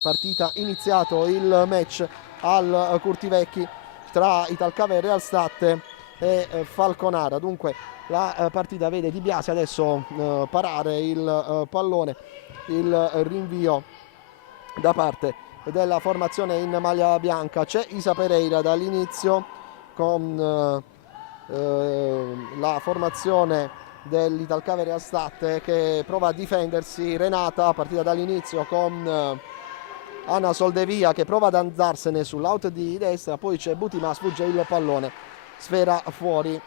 Partita iniziato il match al Curtivecchi tra Italcava Realstat e Falconara. Dunque la partita vede Di Biasi adesso parare il pallone, il rinvio da parte della formazione in maglia bianca. C'è Isa Pereira dall'inizio con la formazione dell'Italcava Realstat che prova a difendersi. Renata partita dall'inizio con Anna Soldevia che prova ad andarsene sull'out di destra, poi c'è Butima, sfugge il pallone, sfera fuori.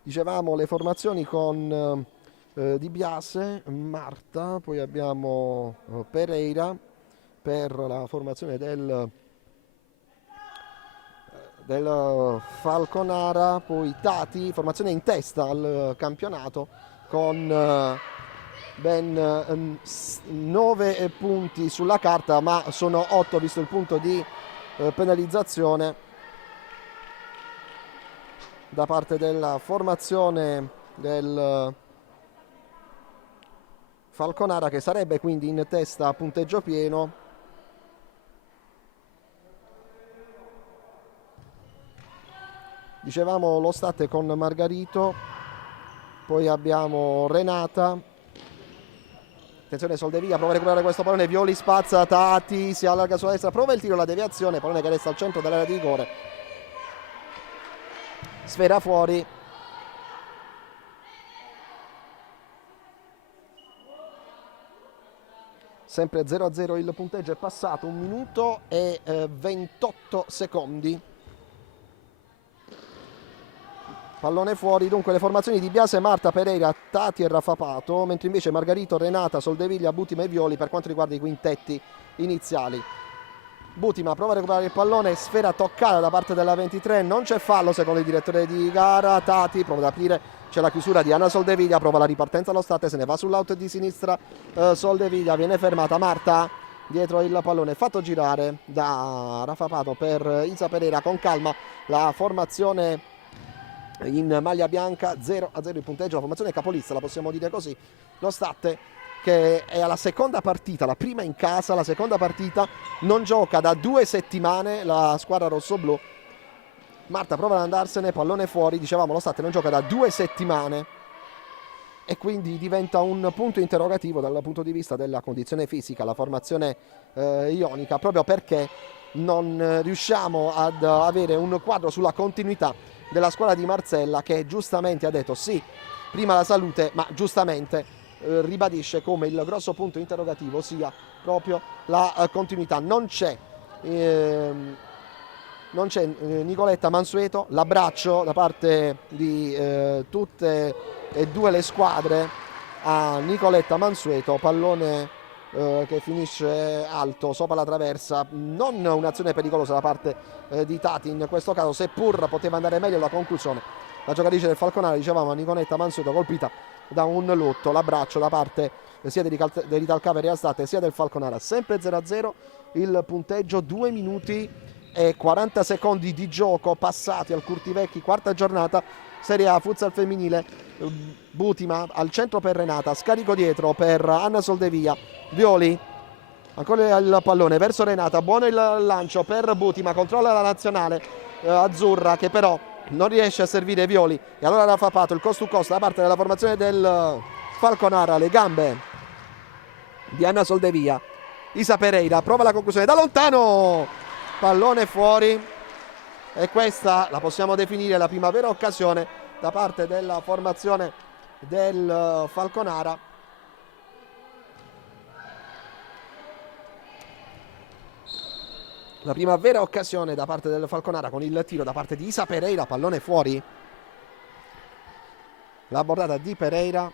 Dicevamo le formazioni con Di Biase, Marta, poi abbiamo Pereira per la formazione del Falconara, poi Tati, formazione in testa al campionato con ben 9 punti sulla carta, ma sono 8 visto il punto di penalizzazione da parte della formazione del Falconara, che sarebbe quindi in testa a punteggio pieno. Dicevamo lo stat con Margarito, poi abbiamo Renata. Attenzione Soldevia, prova a recuperare questo pallone, Violi spazza, Tati si allarga sulla destra, prova il tiro, la deviazione, pallone che resta al centro dell'area di rigore, sfera fuori. Sempre 0-0 il punteggio, è passato 1 minuto e 28 secondi. Pallone fuori, dunque le formazioni di Biase, Marta, Pereira, Tati e Rafapato, mentre invece Margarito, Renata, Soldeviglia, Butima e Violi per quanto riguarda i quintetti iniziali. Butima prova a recuperare il pallone, sfera toccata da parte della 23, non c'è fallo secondo il direttore di gara. Tati prova ad aprire, c'è la chiusura di Anna Soldeviglia, prova la ripartenza allo state, se ne va sull'out di sinistra Soldeviglia, viene fermata Marta dietro il pallone, fatto girare da Rafapato per Isa Pereira. Con calma la formazione in maglia bianca, 0-0 il punteggio, la formazione capolista, la possiamo dire così. Lo stat che è alla seconda partita, la prima in casa, la seconda partita, non gioca da 2 settimane la squadra rossoblù. Marta prova ad andarsene, pallone fuori, dicevamo lo stat non gioca da 2 settimane e quindi diventa un punto interrogativo dal punto di vista della condizione fisica, la formazione ionica, proprio perché non riusciamo ad avere un quadro sulla continuità della squadra di Marcella, che giustamente ha detto sì, prima la salute, ma giustamente ribadisce come il grosso punto interrogativo sia proprio la continuità. Non c'è Nicoletta Mansueto, l'abbraccio da parte di tutte e due le squadre a Nicoletta Mansueto, pallone che finisce alto sopra la traversa, non un'azione pericolosa da parte di Tati in questo caso, seppur poteva andare meglio la conclusione. La giocatrice del Falconara, dicevamo, Nicoletta Mansueto, colpita da un lutto, l'abbraccio da parte sia dell'Italcava Realstat sia del Falconara. Sempre 0-0 il punteggio, 2 minuti e 40 secondi di gioco passati al Curtivecchi, quarta giornata Serie A futsal femminile. Butima al centro per Renata, scarico dietro per Anna Soldevia, Violi ancora il pallone verso Renata, buono il lancio per Butima, controlla la nazionale azzurra che però non riesce a servire Violi e allora Rafapato, il cost to cost da parte della formazione del Falconara, le gambe di Anna Soldevia. Isa Pereira prova la conclusione da lontano, pallone fuori e questa la possiamo definire la prima vera occasione da parte della formazione del Falconara. La prima vera occasione da parte del Falconara con il tiro da parte di Isa Pereira, pallone fuori. La bordata di Pereira,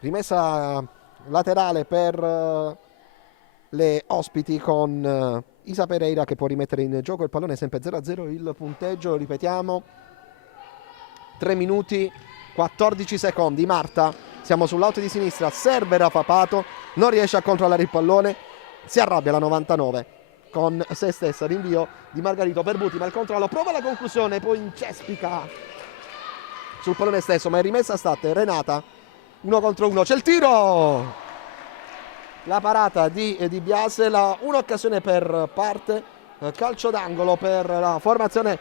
rimessa laterale per le ospiti con Isa Pereira che può rimettere in gioco il pallone. Sempre 0-0 il punteggio, ripetiamo, 3 minuti 14 secondi. Marta, siamo sull'out di sinistra, serve Rafapato, non riesce a controllare il pallone, si arrabbia la 99 con se stessa, rinvio di Margarito per Butima, il controllo, prova la conclusione, poi incespica sul pallone stesso, ma è rimessa a state Renata, 1 contro 1, c'è il tiro la parata di Biase, un'occasione per parte, calcio d'angolo per la formazione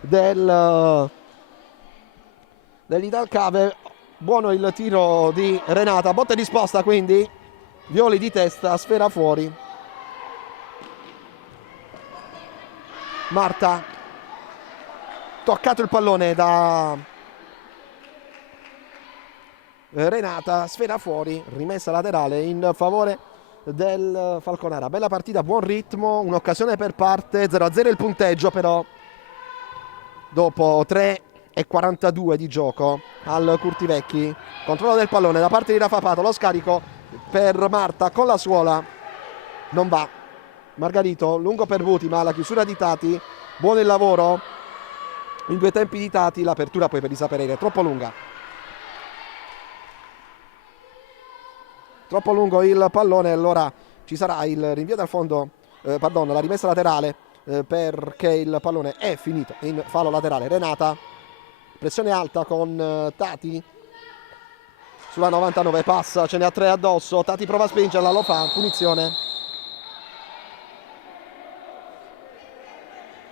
dell'Italcave. Buono il tiro di Renata, botta e risposta, quindi Violi di testa, sfera fuori. Marta, toccato il pallone da Renata, sfera fuori, rimessa laterale in favore del Falconara. Bella partita, buon ritmo, un'occasione per parte, 0-0 il punteggio, però dopo 3:42 di gioco al Curtivecchi. Controllo del pallone da parte di Rafa Pato, lo scarico per Marta con la suola, non va. Margarito, lungo per Buti, ma la chiusura di Tati, buono il lavoro in due tempi di Tati, l'apertura poi per Isa Pereira è troppo lunga. Troppo lungo il pallone, allora ci sarà il rinvio dal fondo, la rimessa laterale, perché il pallone è finito in fallo laterale. Renata, pressione alta con Tati sulla 99, passa, ce ne ha 3 addosso, Tati prova a spingerla, lo fa, punizione.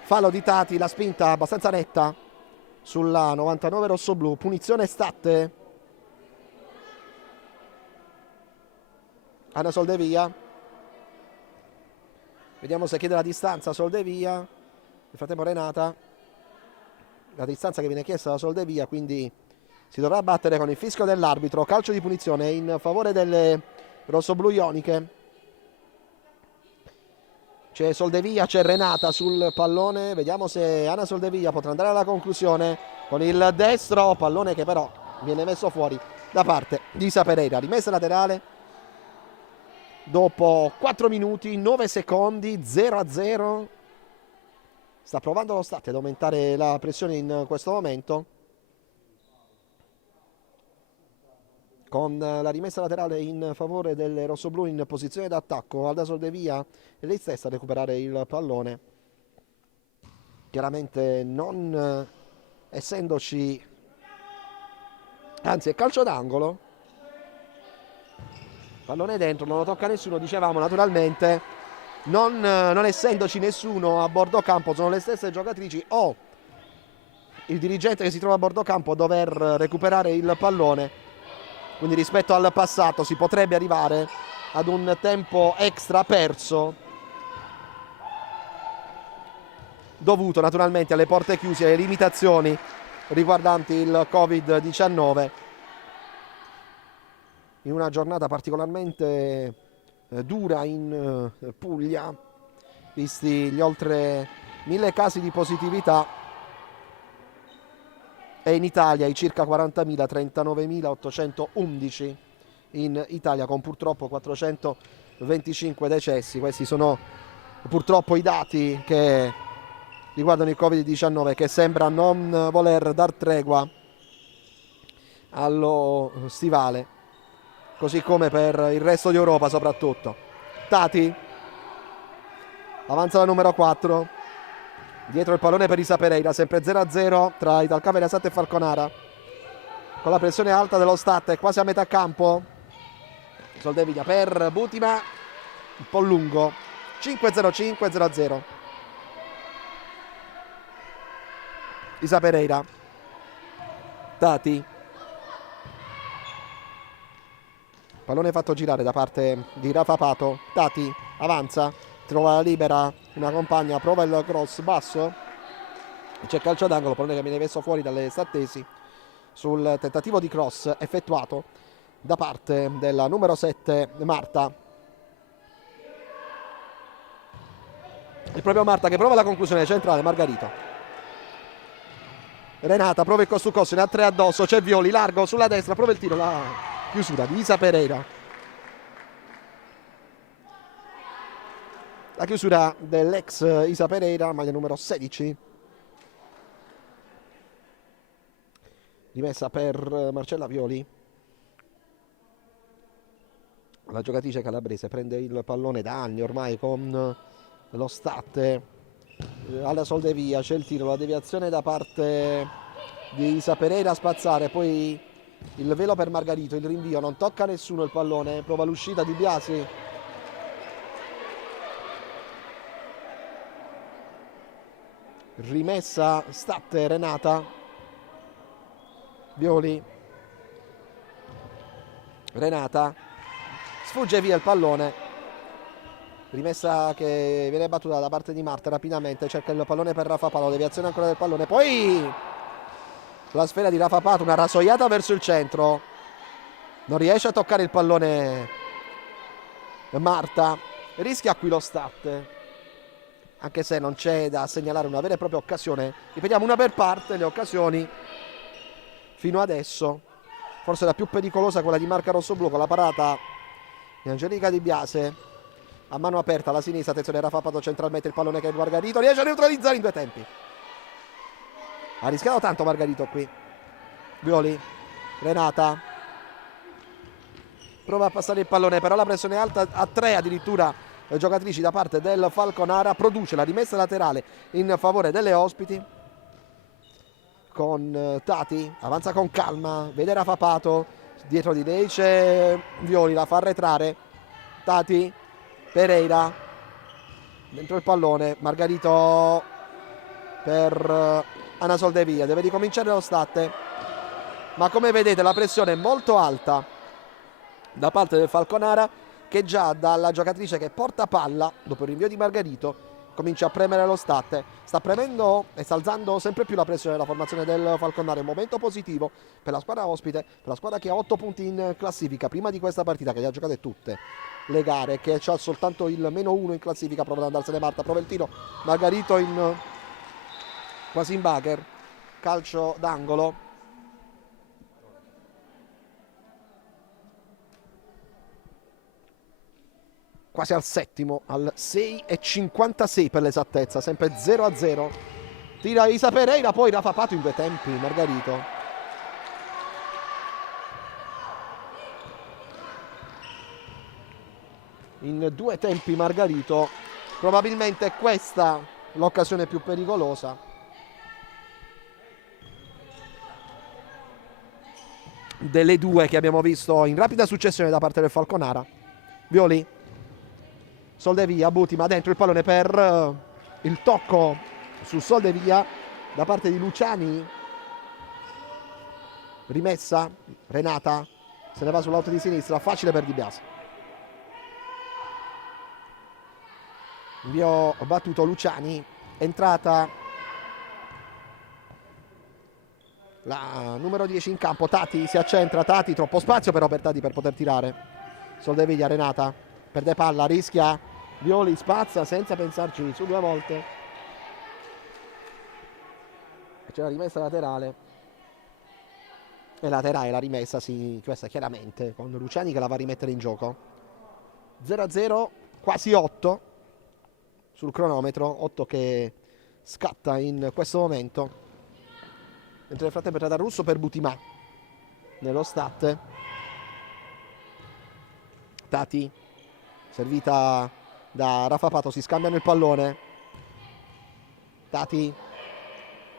Fallo di Tati, la spinta abbastanza netta sulla 99 rossoblu, punizione Statte. Anna Soldevia, vediamo se chiede la distanza Soldevia. Nel frattempo Renata, la distanza che viene chiesta da Soldevia, quindi si dovrà battere con il fischio dell'arbitro. Calcio di punizione in favore delle rossoblu ioniche. C'è Soldevia, c'è Renata sul pallone, vediamo se Anna Soldevia potrà andare alla conclusione con il destro, pallone che però viene messo fuori da parte di Isa Pereira. Rimessa laterale dopo 4 minuti 9 secondi, 0-0. Sta provando lo Statte ad aumentare la pressione in questo momento con la rimessa laterale in favore delle rossoblu in posizione d'attacco. Alda Soldevia è lei stessa a recuperare il pallone, chiaramente non essendoci, anzi è calcio d'angolo, pallone dentro, non lo tocca nessuno, dicevamo naturalmente, non essendoci nessuno a bordo campo, sono le stesse giocatrici o il dirigente che si trova a bordo campo a dover recuperare il pallone. Quindi rispetto al passato si potrebbe arrivare ad un tempo extra perso, dovuto naturalmente alle porte chiuse e alle limitazioni riguardanti il Covid-19, in una giornata particolarmente dura in Puglia, visti gli oltre 1000 casi di positività, e in Italia i circa 40.000, 39.811 in Italia, con purtroppo 425 decessi. Questi sono purtroppo i dati che riguardano il Covid-19, che sembra non voler dar tregua allo stivale, così come per il resto di Europa soprattutto. Tati avanza la numero 4, dietro il pallone per Isa Pereira, sempre 0-0 tra Italcave Resatte e Falconara, con la pressione alta dello Statte quasi a metà campo. Soldevia per Butima, un po' lungo, 5-0, 5-0-0. Isa Pereira, Tati, pallone fatto girare da parte di Rafa Pato. Tati avanza, trova la libera una compagna, prova il cross basso, c'è calcio d'angolo, pallone che viene messo fuori dalle stattesi sul tentativo di cross effettuato da parte della numero 7 Marta. Il proprio Marta che prova la conclusione centrale, Margarito. Renata prova il costo su costo, ne ha 3 addosso, c'è Violi, largo sulla destra, prova il tiro, la chiusura di Isa Pereira. La chiusura dell'ex Isa Pereira, maglia numero 16. Rimessa per Marcella Violi. La giocatrice calabrese prende il pallone da anni ormai con lo Statte. Alla Soldevia, c'è il tiro, la deviazione da parte di Isa Pereira a spazzare, poi il velo per Margarito, il rinvio, non tocca nessuno il pallone, prova l'uscita Di Biasi. Rimessa Statte, Renata, Violi, Renata, sfugge via il pallone, rimessa che viene battuta da parte di Marta rapidamente, cerca il pallone per Rafa Pato, deviazione ancora del pallone, poi la sfera di Rafa Pato, una rasoiata verso il centro, non riesce a toccare il pallone Marta, rischia qui lo Statte, anche se non c'è da segnalare una vera e propria occasione. Ripetiamo, una per parte le occasioni fino adesso. Forse la più pericolosa quella di Marca Rossoblu con la parata di Angelica Di Biase a mano aperta alla sinistra. Attenzione, Rafa Pato centralmente, il pallone che Margarito riesce a neutralizzare in 2 tempi. Ha rischiato tanto Margarito qui. Violi, Renata prova a passare il pallone, però la pressione è alta, a 3 addirittura giocatrici da parte del Falconara, produce la rimessa laterale in favore delle ospiti con Tati, avanza con calma, vede Rafa Pato, dietro di lei c'è Violi, la fa arretrare, Tati, Pereira, dentro il pallone, Margarito per Anna Soldevia, deve ricominciare lo Statte, ma come vedete la pressione è molto alta da parte del Falconara, che già dalla giocatrice che porta palla dopo il rinvio di Margarito comincia a premere lo Statte, sta premendo e sta alzando sempre più la pressione della formazione del Falconara. È un momento positivo per la squadra ospite, per la squadra che ha 8 punti in classifica prima di questa partita, che le ha giocate tutte le gare, che ha soltanto il -1 in classifica. Prova ad andarsene Marta, prova il tiro, Margarito quasi in bunker, calcio d'angolo. Quasi al settimo, al 6,56 per l'esattezza, sempre 0-0. Tira Isa Pereira, poi Rafa Pato in 2 tempi, Margarito. In 2 tempi Margarito, probabilmente questa l'occasione più pericolosa. Delle 2 che abbiamo visto in rapida successione da parte del Falconara. Violi. Soldevia, Butima dentro il pallone per il tocco su Soldevia da parte di Luciani, rimessa Renata, se ne va sull'auto di sinistra, facile per Di Biase, invio battuto Luciani, entrata la numero 10 in campo, Tati si accentra, Tati troppo spazio però per Tati per poter tirare, Soldevia, Renata perde palla, rischia, Violi spazza senza pensarci su 2 volte, c'è la rimessa laterale, e laterale la rimessa, sì, questa chiaramente con Luciani che la va a rimettere in gioco. 0-0, quasi 8 sul cronometro, 8 che scatta in questo momento, mentre nel frattempo è entrata Russo per Butimà nello Statte. Tati, servita da Rafa Pato, si scambiano il pallone, Tati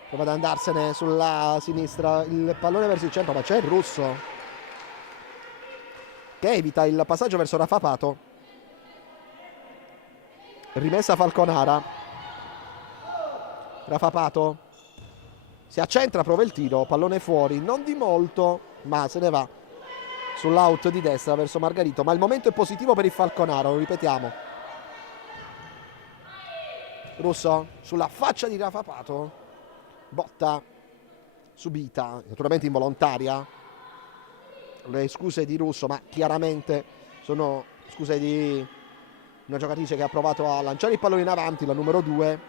prova ad andarsene sulla sinistra, il pallone verso il centro, ma c'è il Russo che evita il passaggio verso Rafa Pato. Rimessa Falconara, Rafa Pato si accentra, prova il tiro, pallone fuori, non di molto, ma se ne va sull'out di destra verso Margarito. Ma il momento è positivo per il Falconara, lo ripetiamo. Russo sulla faccia di Rafa Pato, botta subita, naturalmente involontaria, le scuse di Russo, ma chiaramente sono scuse di una giocatrice che ha provato a lanciare il pallone in avanti, la numero 2.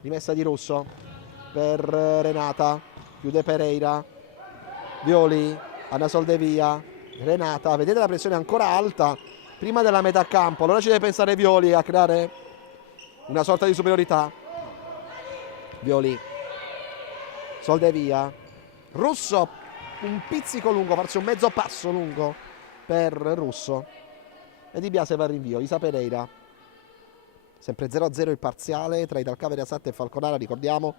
Rimessa di Russo per Renata, chiude Pereira, Violi, Anna Soldevia, Renata, vedete la pressione ancora alta prima della metà campo, allora ci deve pensare Violi a creare una sorta di superiorità. Violi, Soldevia, Russo, un pizzico lungo, forse un mezzo passo lungo per Russo, e Di Biase va al rinvio. Isa Pereira sempre 0-0 il parziale tra Italca Veriasat e Falconara, ricordiamo.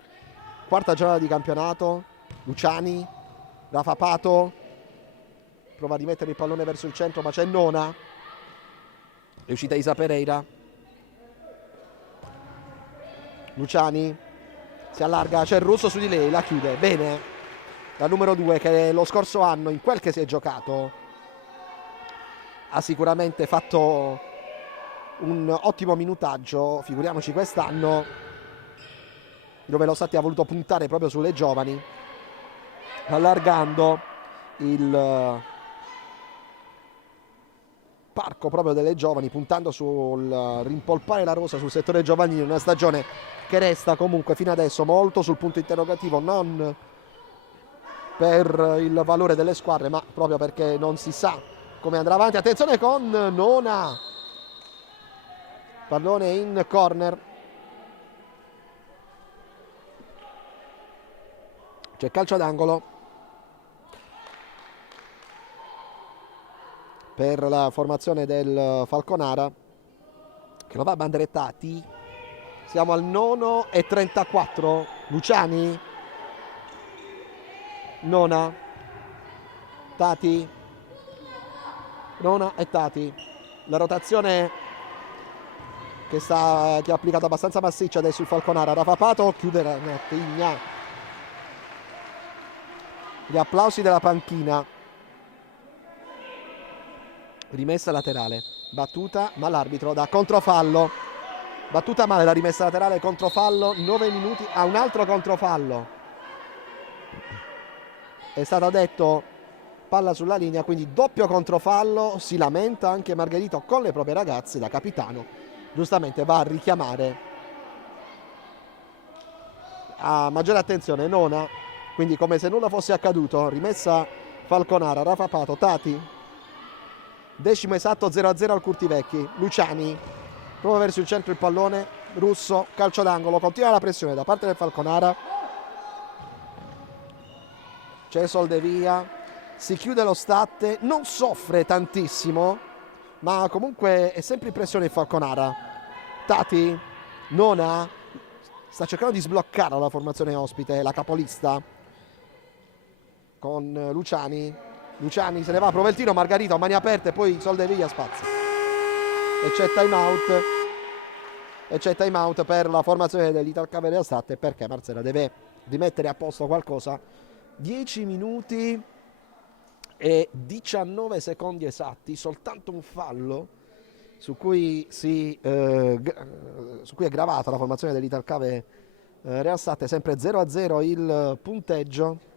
Quarta giornata di campionato. Luciani, Rafa Pato, prova a rimettere il pallone verso il centro, ma c'è Nona. È uscita Isa Pereira. Luciani si allarga, c'è il Russo su di lei, la chiude bene. La numero 2, che lo scorso anno in quel che si è giocato ha sicuramente fatto un ottimo minutaggio, figuriamoci quest'anno, dove lo Stati ha voluto puntare proprio sulle giovani, allargando il parco proprio delle giovani, puntando sul rimpolpare la rosa sul settore giovanile, una stagione che resta comunque fino adesso molto sul punto interrogativo, non per il valore delle squadre, ma proprio perché non si sa come andrà avanti. Attenzione con Nona, pallone in corner, c'è calcio d'angolo per la formazione del Falconara, che lo va a banderettati. Siamo al 9:34. Luciani, Nona, Tati, Nona e Tati. La rotazione che ha applicato abbastanza massiccia adesso il Falconara. Rafa Pato chiude la tigna. Gli applausi della panchina. Rimessa laterale, battuta, ma l'arbitro dà controfallo. Battuta male, la rimessa laterale, controfallo, 9 minuti a un altro controfallo. È stato detto palla sulla linea, quindi doppio controfallo. Si lamenta anche Margherito con le proprie ragazze, da capitano. Giustamente va a richiamare a maggiore attenzione Nona, quindi come se nulla fosse accaduto. Rimessa Falconara, Rafa Pato, Tati. Decimo esatto, 0-0 al Curtivecchi. Luciani prova verso il centro il pallone. Russo, calcio d'angolo, continua la pressione da parte del Falconara. C'è Soldevia, si chiude lo Statte, non soffre tantissimo, ma comunque è sempre in pressione il Falconara. Tati, Nona, sta cercando di sbloccare la formazione ospite, la capolista, con Luciani. Luciani se ne va, prova il tiro, Margarito a mani aperte, poi Soldevia spazza. E c'è time out per la formazione dell'Italca Veriasat, perché Marzella deve rimettere a posto qualcosa. 10 minuti e 19 secondi esatti, soltanto un fallo su cui è gravata la formazione dell'Italca Veriasat. Sempre 0-0 il punteggio.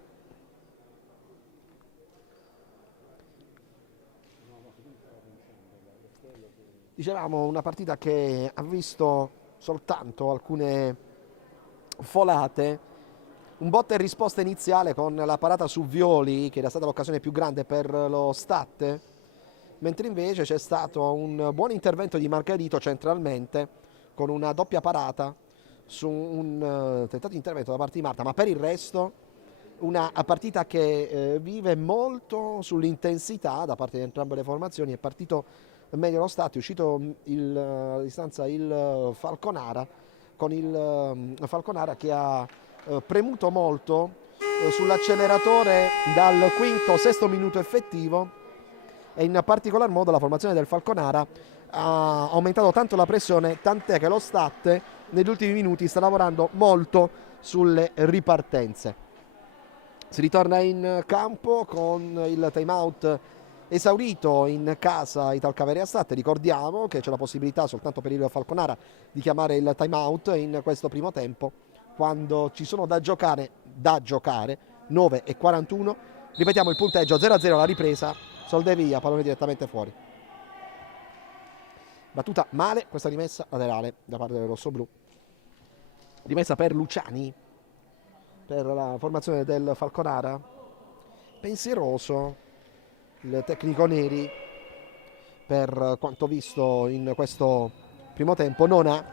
Dicevamo, una partita che ha visto soltanto alcune folate, un botta e risposta iniziale con la parata su Violi, che era stata l'occasione più grande per lo Statte, mentre invece c'è stato un buon intervento di Margherito centralmente, con una doppia parata su un tentato intervento da parte di Marta, ma per il resto una partita che vive molto sull'intensità da parte di entrambe le formazioni. È partito meglio lo Stato, è uscito a distanza il Falconara, con il Falconara che ha premuto molto sull'acceleratore dal quinto sesto minuto effettivo, e in particolar modo la formazione del Falconara ha aumentato tanto la pressione, tant'è che lo Statte negli ultimi minuti sta lavorando molto sulle ripartenze. Si ritorna in campo con il time out esaurito in casa Italca Veriasat. Ricordiamo che c'è la possibilità soltanto per il Falconara di chiamare il time out in questo primo tempo, quando ci sono da giocare 9:41. Ripetiamo il punteggio: 0-0 la ripresa. Soldevia, pallone direttamente fuori. Battuta male questa rimessa laterale da parte del rossoblu. Rimessa per Luciani, per la formazione del Falconara. Pensieroso il tecnico Neri per quanto visto in questo primo tempo. Nona,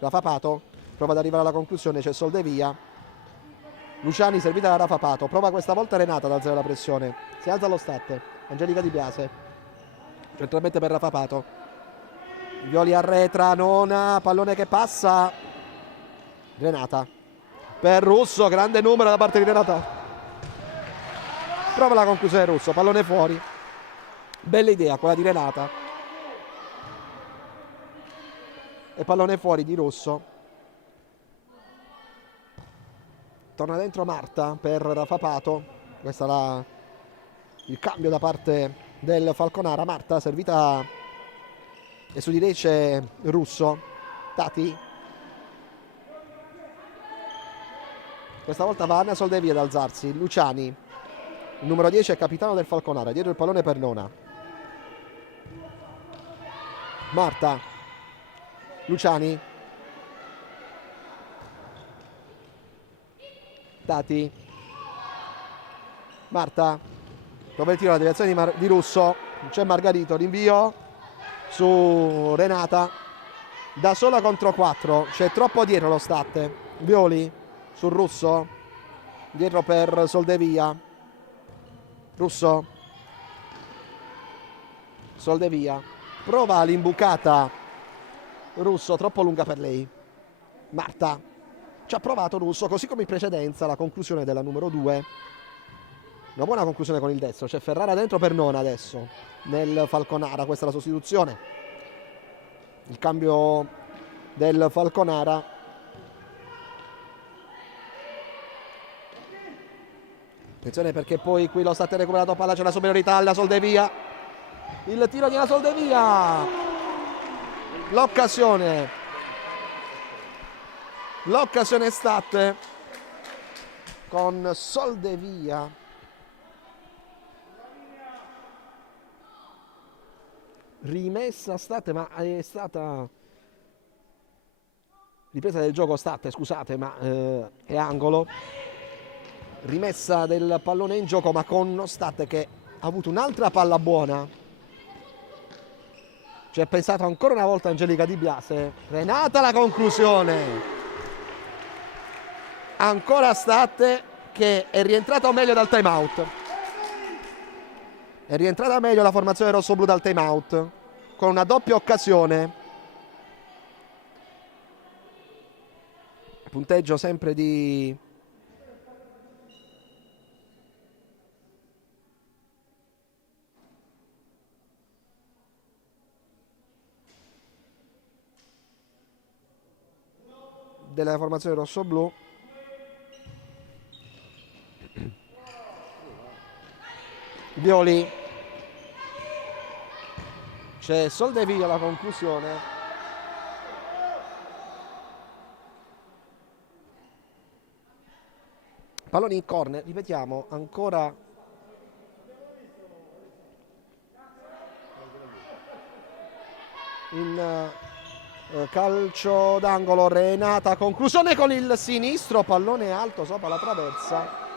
Rafa Pato prova ad arrivare alla conclusione, c'è Soldevia. Luciani servita da Rafa Pato, prova questa volta Renata ad alzare la pressione, si alza lo Statte. Angelica Di Biase centralmente per Rafa Pato. Violi arretra, Nona, pallone che passa, Renata per Russo, grande numero da parte di Renata, prova la conclusione Russo, pallone fuori, bella idea quella di Renata e pallone fuori di Russo. Torna dentro Marta per Rafapato, questo è il cambio da parte del Falconara. Marta servita e su di lei c'è Russo, Tati, questa volta va Anna Soldevia ad alzarsi, Luciani, il numero 10 è capitano del Falconara, dietro il pallone per Nona, Marta, Luciani, Tati, Marta, prova il tiro, la deviazione di Russo, c'è Margarito, rinvio su Renata, da sola contro 4, c'è troppo dietro lo Stat, Violi su Russo, dietro per Soldevia, Russo, Soldevia, prova l'imbucata Russo, troppo lunga per lei, Marta, ci ha provato Russo, così come in precedenza la conclusione della numero 2, una buona conclusione con il destro, c'è Ferrara dentro per Nona adesso nel Falconara, questa è la sostituzione, il cambio del Falconara. Attenzione perché poi qui lo Stat recuperato palla, c'è la superiorità alla Soldevia, il tiro di una Soldevia, l'occasione Stat con Soldevia, rimessa Stat, ma è stata ripresa del gioco Stat, scusate, ma è angolo, rimessa del pallone in gioco ma con Stat che ha avuto un'altra palla buona, ci è pensato ancora una volta Angelica Di Biase, Renata la conclusione, ancora Stat che è rientrata meglio dal time out, è rientrata meglio la formazione rossoblu dal time out con una doppia occasione, punteggio sempre di della formazione rossoblu. Violi, c'è Soldevia la conclusione, palloni in corner, ripetiamo ancora in calcio d'angolo, Renata, conclusione con il sinistro, pallone alto sopra la traversa,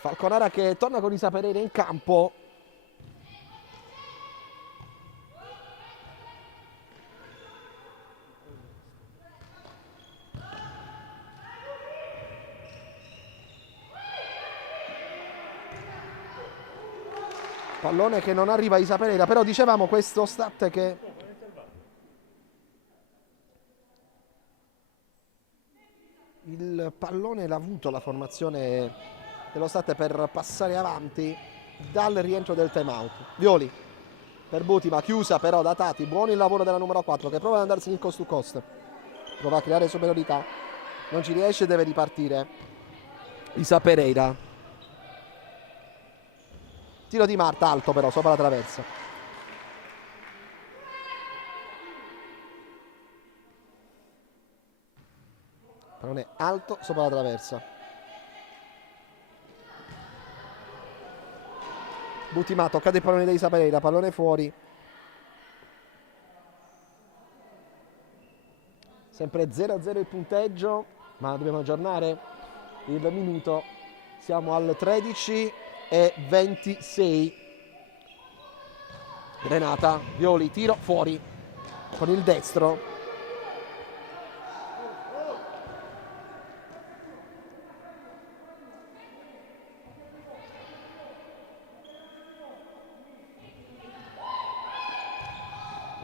Falconara che torna con Isa Pereira in campo, pallone che non arriva a Isa Pereira, però dicevamo questo Stat che il pallone l'ha avuto la formazione dello Stat per passare avanti dal rientro del time out. Violi per Butima, chiusa però da Tati, buono il lavoro della numero 4 che prova ad andarsene in cost to cost, prova a creare superiorità, non ci riesce, deve ripartire Isa Pereira, tiro di Marta alto però sopra la traversa, pallone alto sopra la traversa, Butima, toccate il pallone di Isa Pereira, pallone fuori, sempre 0-0 il punteggio, ma dobbiamo aggiornare il minuto, siamo al 13:26, Renata, Violi, tiro fuori con il destro,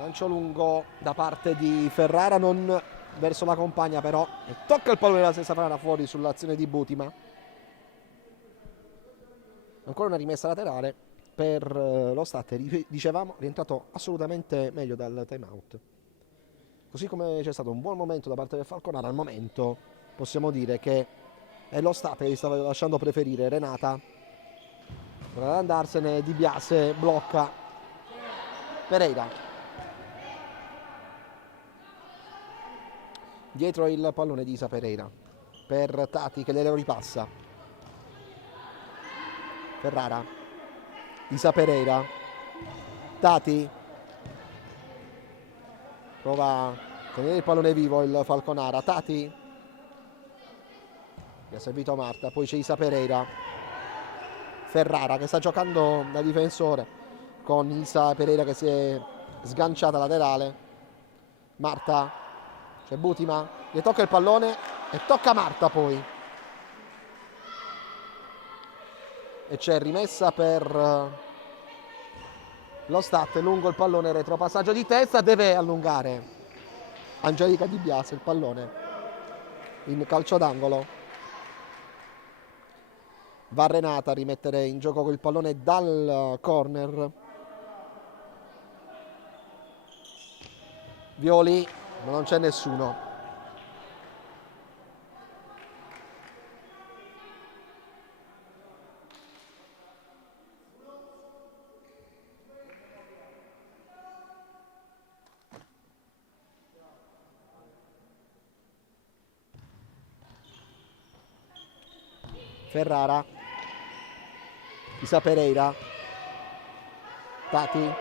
Lancio lungo da parte di Ferrara, non verso la compagna però, e tocca il pallone della stessa Ferrara fuori sull'azione di Butima. Ancora una rimessa laterale per lo Stat, dicevamo, rientrato assolutamente meglio dal time out. Così come c'è stato un buon momento da parte del Falconara, al momento possiamo dire che è lo Stat che gli stava lasciando preferire. Renata vorrà andarsene, Di Biase blocca Pereira. Dietro il pallone di Isa Pereira per Tati che le ripassa. Ferrara, Isa Pereira, Tati prova a tenere il pallone vivo il Falconara. Tati che ha servito Marta, poi c'è Isa Pereira, Ferrara che sta giocando da difensore con Isa Pereira che si è sganciata laterale. Marta, c'è Butima, gli tocca il pallone e tocca Marta poi. E c'è rimessa per lo Stat lungo il pallone, retropassaggio di testa, deve allungare Angelica Di Biase il pallone in calcio d'angolo. Va Renata a rimettere in gioco il pallone dal corner. Violi, ma non c'è nessuno. Ferrara, Isa Pereira, Tati,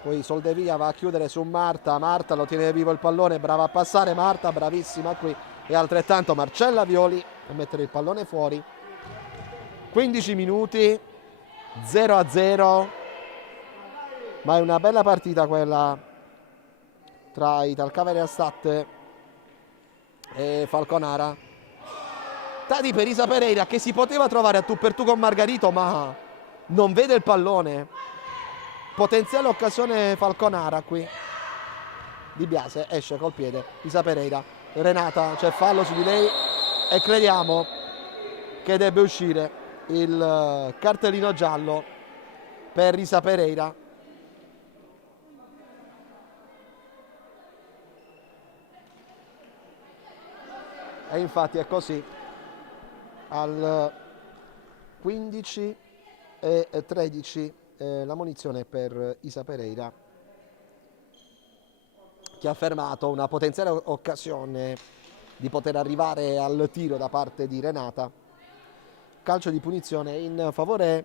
poi Soldevia va a chiudere su Marta. Marta lo tiene vivo il pallone, brava a passare Marta, bravissima qui, e altrettanto Marcella Violi a mettere il pallone fuori. 15 minuti, 0-0, ma è una bella partita quella tra Italcavere Stat e Falconara. Tati per Isa Pereira che si poteva trovare a tu per tu con Margarito, ma non vede il pallone. Potenziale occasione Falconara qui. Di Biase esce col piede. Isa Pereira, Renata, c'è fallo su di lei e crediamo che debba uscire il cartellino giallo per Isa Pereira. E infatti è così. Al 15:13 la munizione per Isa Pereira, che ha fermato una potenziale occasione di poter arrivare al tiro da parte di Renata. Calcio di punizione in favore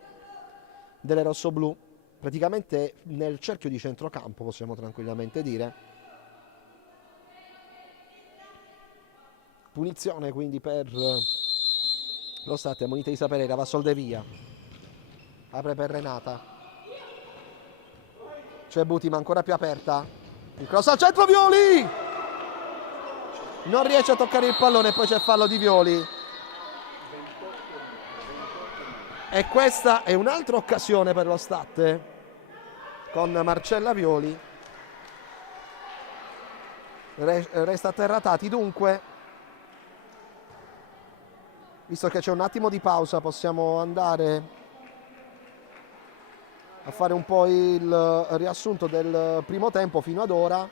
delle rossoblù, praticamente nel cerchio di centrocampo, possiamo tranquillamente dire. Punizione quindi per lo Stat, ammonita Isa Pereira, va Soldevia, apre per Renata, c'è Butima ancora più aperta, il cross al centro, Violi non riesce a toccare il pallone, poi c'è fallo di Violi e questa è un'altra occasione per lo Stat con Marcella Violi. Resta a terra Tati, dunque visto che c'è un attimo di pausa possiamo andare a fare un po' il riassunto del primo tempo fino ad ora.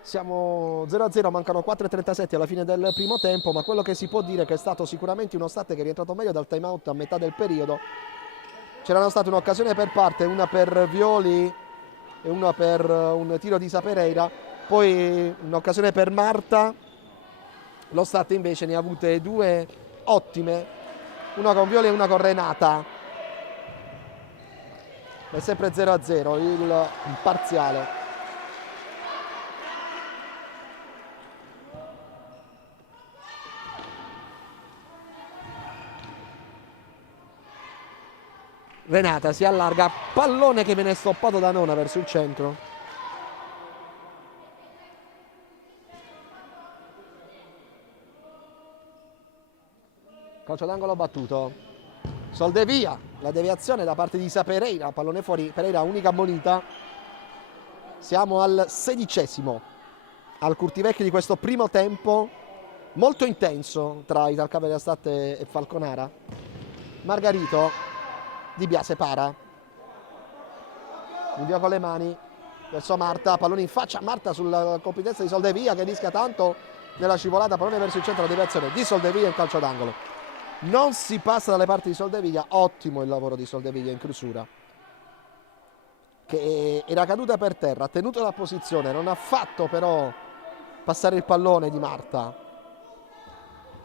Siamo 0-0, mancano 4:37 alla fine del primo tempo, ma quello che si può dire è che è stato sicuramente uno Stat che è rientrato meglio dal time out a metà del periodo. C'erano state un'occasione per parte, una per Violi e una per un tiro di Isa Pereira, poi un'occasione per Marta. Lo Stat invece ne ha avute due ottime, una con Violi e una con Renata. È sempre 0-0 il parziale. Renata si allarga, pallone che viene stoppato da Nona verso il centro. Calcio d'angolo battuto. Soldevia, la deviazione da parte di Isa Pereira, pallone fuori, Pereira unica ammonita. Siamo al 16° al Curtivecchi di questo primo tempo molto intenso tra Italcaveria e Falconara. Margarito, Di Biase para, invia con le mani verso Marta, pallone in faccia a Marta sulla competenza di Soldevia che rischia tanto nella scivolata, pallone verso il centro, la deviazione di Soldevia in calcio d'angolo. Non si passa dalle parti di Soldeviglia, ottimo il lavoro di Soldeviglia in chiusura, che era caduta per terra, ha tenuto la posizione, non ha fatto però passare il pallone di Marta.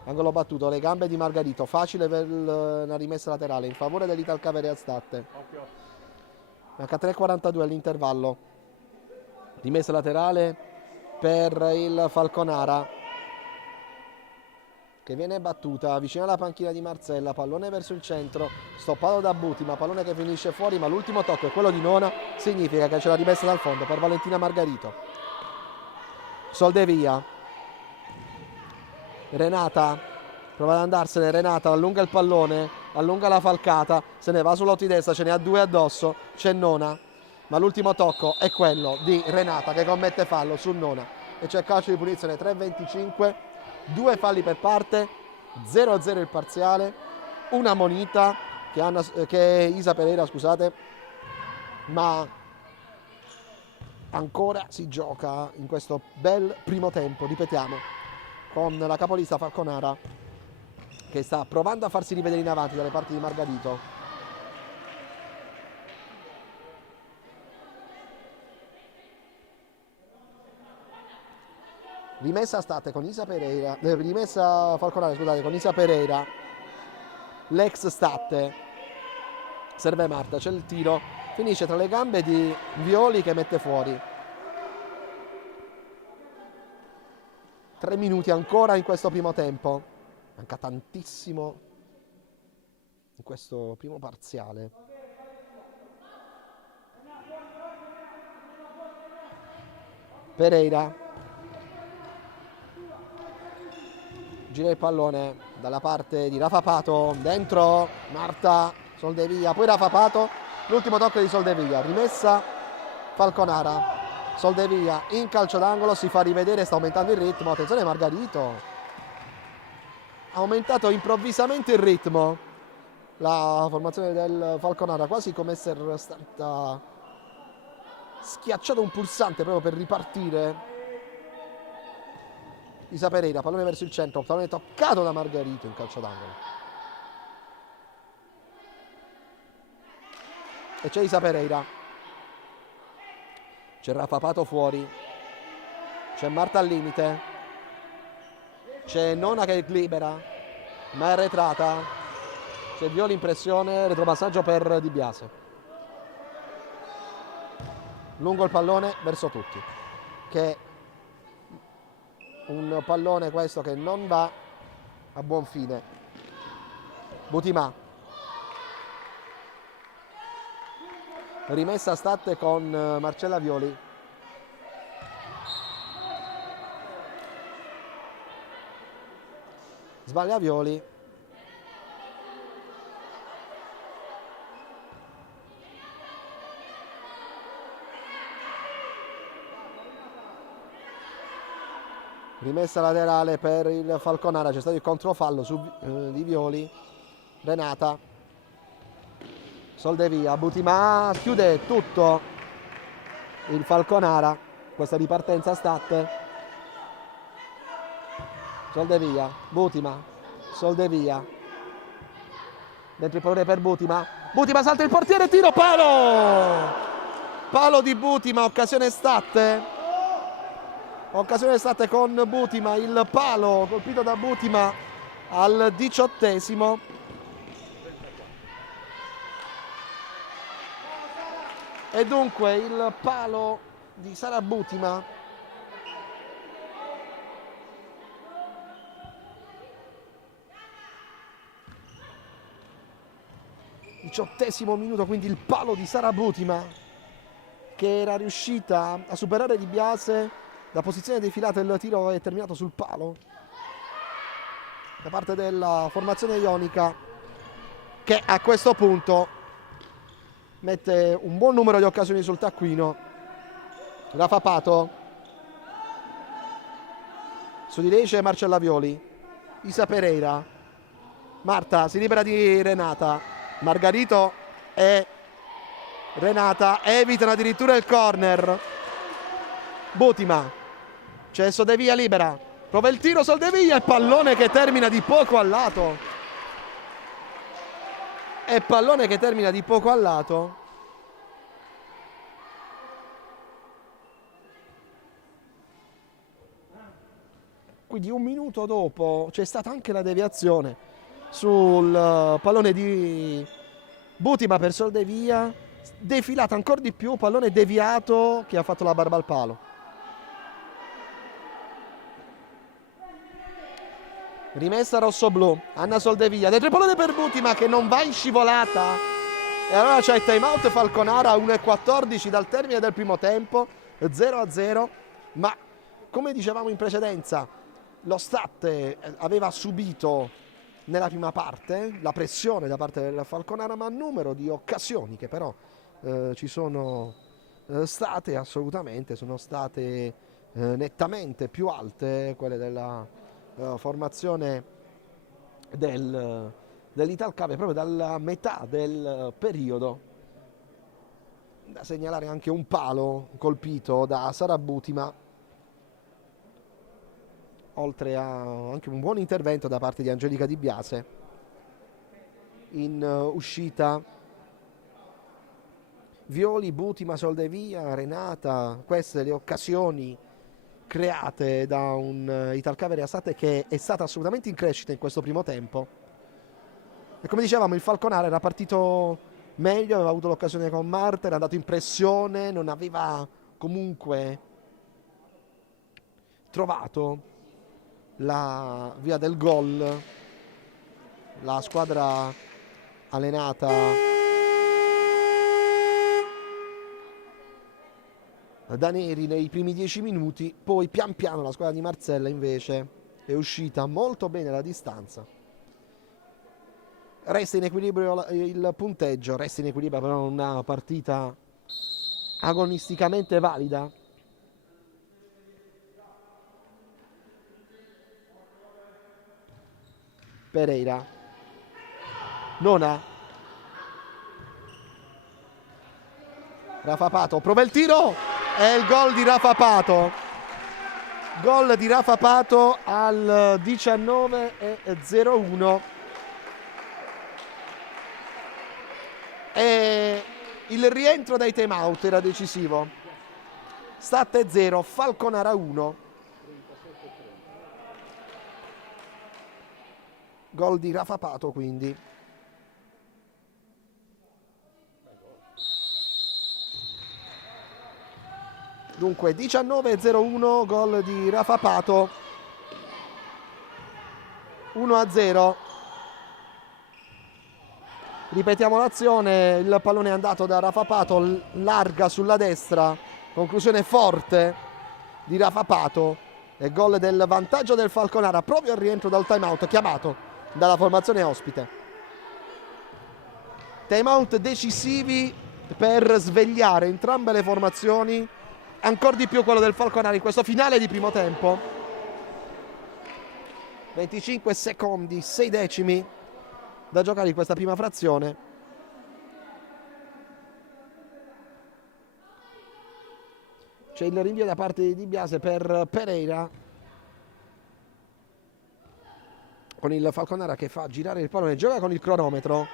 Angolo battuto, le gambe di Margarito, facile per una rimessa laterale in favore dell'Italcaveria Statte. Manca 3,42 all'intervallo, rimessa laterale per il Falconara, che viene battuta vicino alla panchina di Marzella, pallone verso il centro, stoppato da Butima, pallone che finisce fuori, ma l'ultimo tocco è quello di Nona, significa che c'è la rimessa dal fondo per Valentina Margarito. Soldevia, Renata, prova ad andarsene, Renata allunga il pallone, allunga la falcata, se ne va sull'otti destra, ce ne ha due addosso, c'è Nona, ma l'ultimo tocco è quello di Renata che commette fallo su Nona e c'è calcio di punizione. 3,25, 2 falli per parte, 0-0 il parziale, una moneta che è Isa Pereira, scusate, ma ancora si gioca in questo bel primo tempo, ripetiamo, con la capolista Falconara che sta provando a farsi rivedere in avanti dalle parti di Margarito. Rimessa Statte con Isa Pereira, rimessa Falconara, scusate, con Isa Pereira, l'ex Statte, serve Marta, c'è il tiro, finisce tra le gambe di Violi che mette fuori. 3 minuti ancora in questo primo tempo, manca tantissimo in questo primo parziale. Pereira gira il pallone dalla parte di Rafa Pato, dentro Marta, Soldevia, poi Rafa Pato, l'ultimo tocco di Soldevia, rimessa Falconara, Soldevia in calcio d'angolo, si fa rivedere, sta aumentando il ritmo, attenzione Margarito, ha aumentato improvvisamente il ritmo la formazione del Falconara, quasi come essere stata schiacciato un pulsante proprio per ripartire. Isa Pereira, pallone verso il centro, pallone toccato da Margarito in calcio d'angolo. E c'è Isa Pereira. C'è Rafa Pato fuori. C'è Marta al limite. C'è Nona che è libera, ma è arretrata. C'è Violi in pressione, retropassaggio per Di Biase. Lungo il pallone verso tutti. Che un pallone questo che non va a buon fine. Butimà, rimessa a Statte con Marcella Violi, sbaglia Violi, rimessa laterale per il Falconara, c'è stato il controfallo di Violi. Renata, Soldevia, Butimà, chiude tutto il Falconara, questa ripartenza Statte. Soldevia, Butima, Soldevia, dentro il pallone per Butima, Butima salta il portiere, tiro, palo di Butima, occasione Statte. Occasione Statte con Butima, il palo colpito da Butima al 18°. E dunque il palo di Sara Butima (18° minuto), quindi il palo di Sara Butima che era riuscita a superare Di Biase. La posizione defilata, il tiro è terminato sul palo da parte della formazione ionica. che a questo punto mette un buon numero di occasioni sul taccuino. Rafa Pato, su di lei c'è Marcella Violi, Isa Pereira, Marta si libera di Renata, Margarito e Renata evitano addirittura il corner. Butima, c'è Soldevia libera, prova il tiro Soldevia e pallone che termina di poco al lato. E pallone che termina di poco al lato. Quindi un minuto dopo c'è stata anche la deviazione sul pallone di Butima per Soldevia, defilata ancora di più, pallone deviato che ha fatto la barba al palo. Rimessa rosso-blu, Anna Soldevia, dentro il pallone per Butima che non va in scivolata. E allora c'è il time out Falconara, 1:14 dal termine del primo tempo, 0-0, ma come dicevamo in precedenza, lo Stat aveva subito nella prima parte la pressione da parte del Falconara, ma numero di occasioni che però ci sono state assolutamente, sono state nettamente più alte quelle della formazione dell'Italcave proprio dalla metà del periodo. Da segnalare anche un palo colpito da Sara Butima, oltre a anche un buon intervento da parte di Angelica Di Biase in uscita. Violi, Butima, Soldevia, Renata, queste le occasioni create da un Italcave Reasate che è stata assolutamente in crescita in questo primo tempo. E come dicevamo, il Falconara era partito meglio, aveva avuto l'occasione con Marta, era andato in pressione, non aveva comunque trovato la via del gol. La squadra allenata da Neri nei primi 10 minuti, poi pian piano la squadra di Marcella invece è uscita molto bene alla distanza. Resta in equilibrio il punteggio, resta in equilibrio però una partita agonisticamente valida. Pereira, Nona, Rafa Pato, prova il tiro e il gol di Rafa Pato. Gol di Rafa Pato al 19:01. E il rientro dai time out era decisivo. Stat 0, Falconara 1. Gol di Rafa Pato quindi. Dunque 19:01, gol di Rafa Pato, 1-0. Ripetiamo l'azione, il pallone è andato da Rafa Pato, larga sulla destra, conclusione forte di Rafa Pato e gol del vantaggio del Falconara proprio al rientro dal time out chiamato dalla formazione ospite. Time out decisivi per svegliare entrambe le formazioni, ancora di più quello del Falconara in questo finale di primo tempo. 25 secondi, 6 decimi da giocare in questa prima frazione. C'è il rinvio da parte di Di Biase per Pereira, con il Falconara che fa girare il pallone, gioca con il cronometro.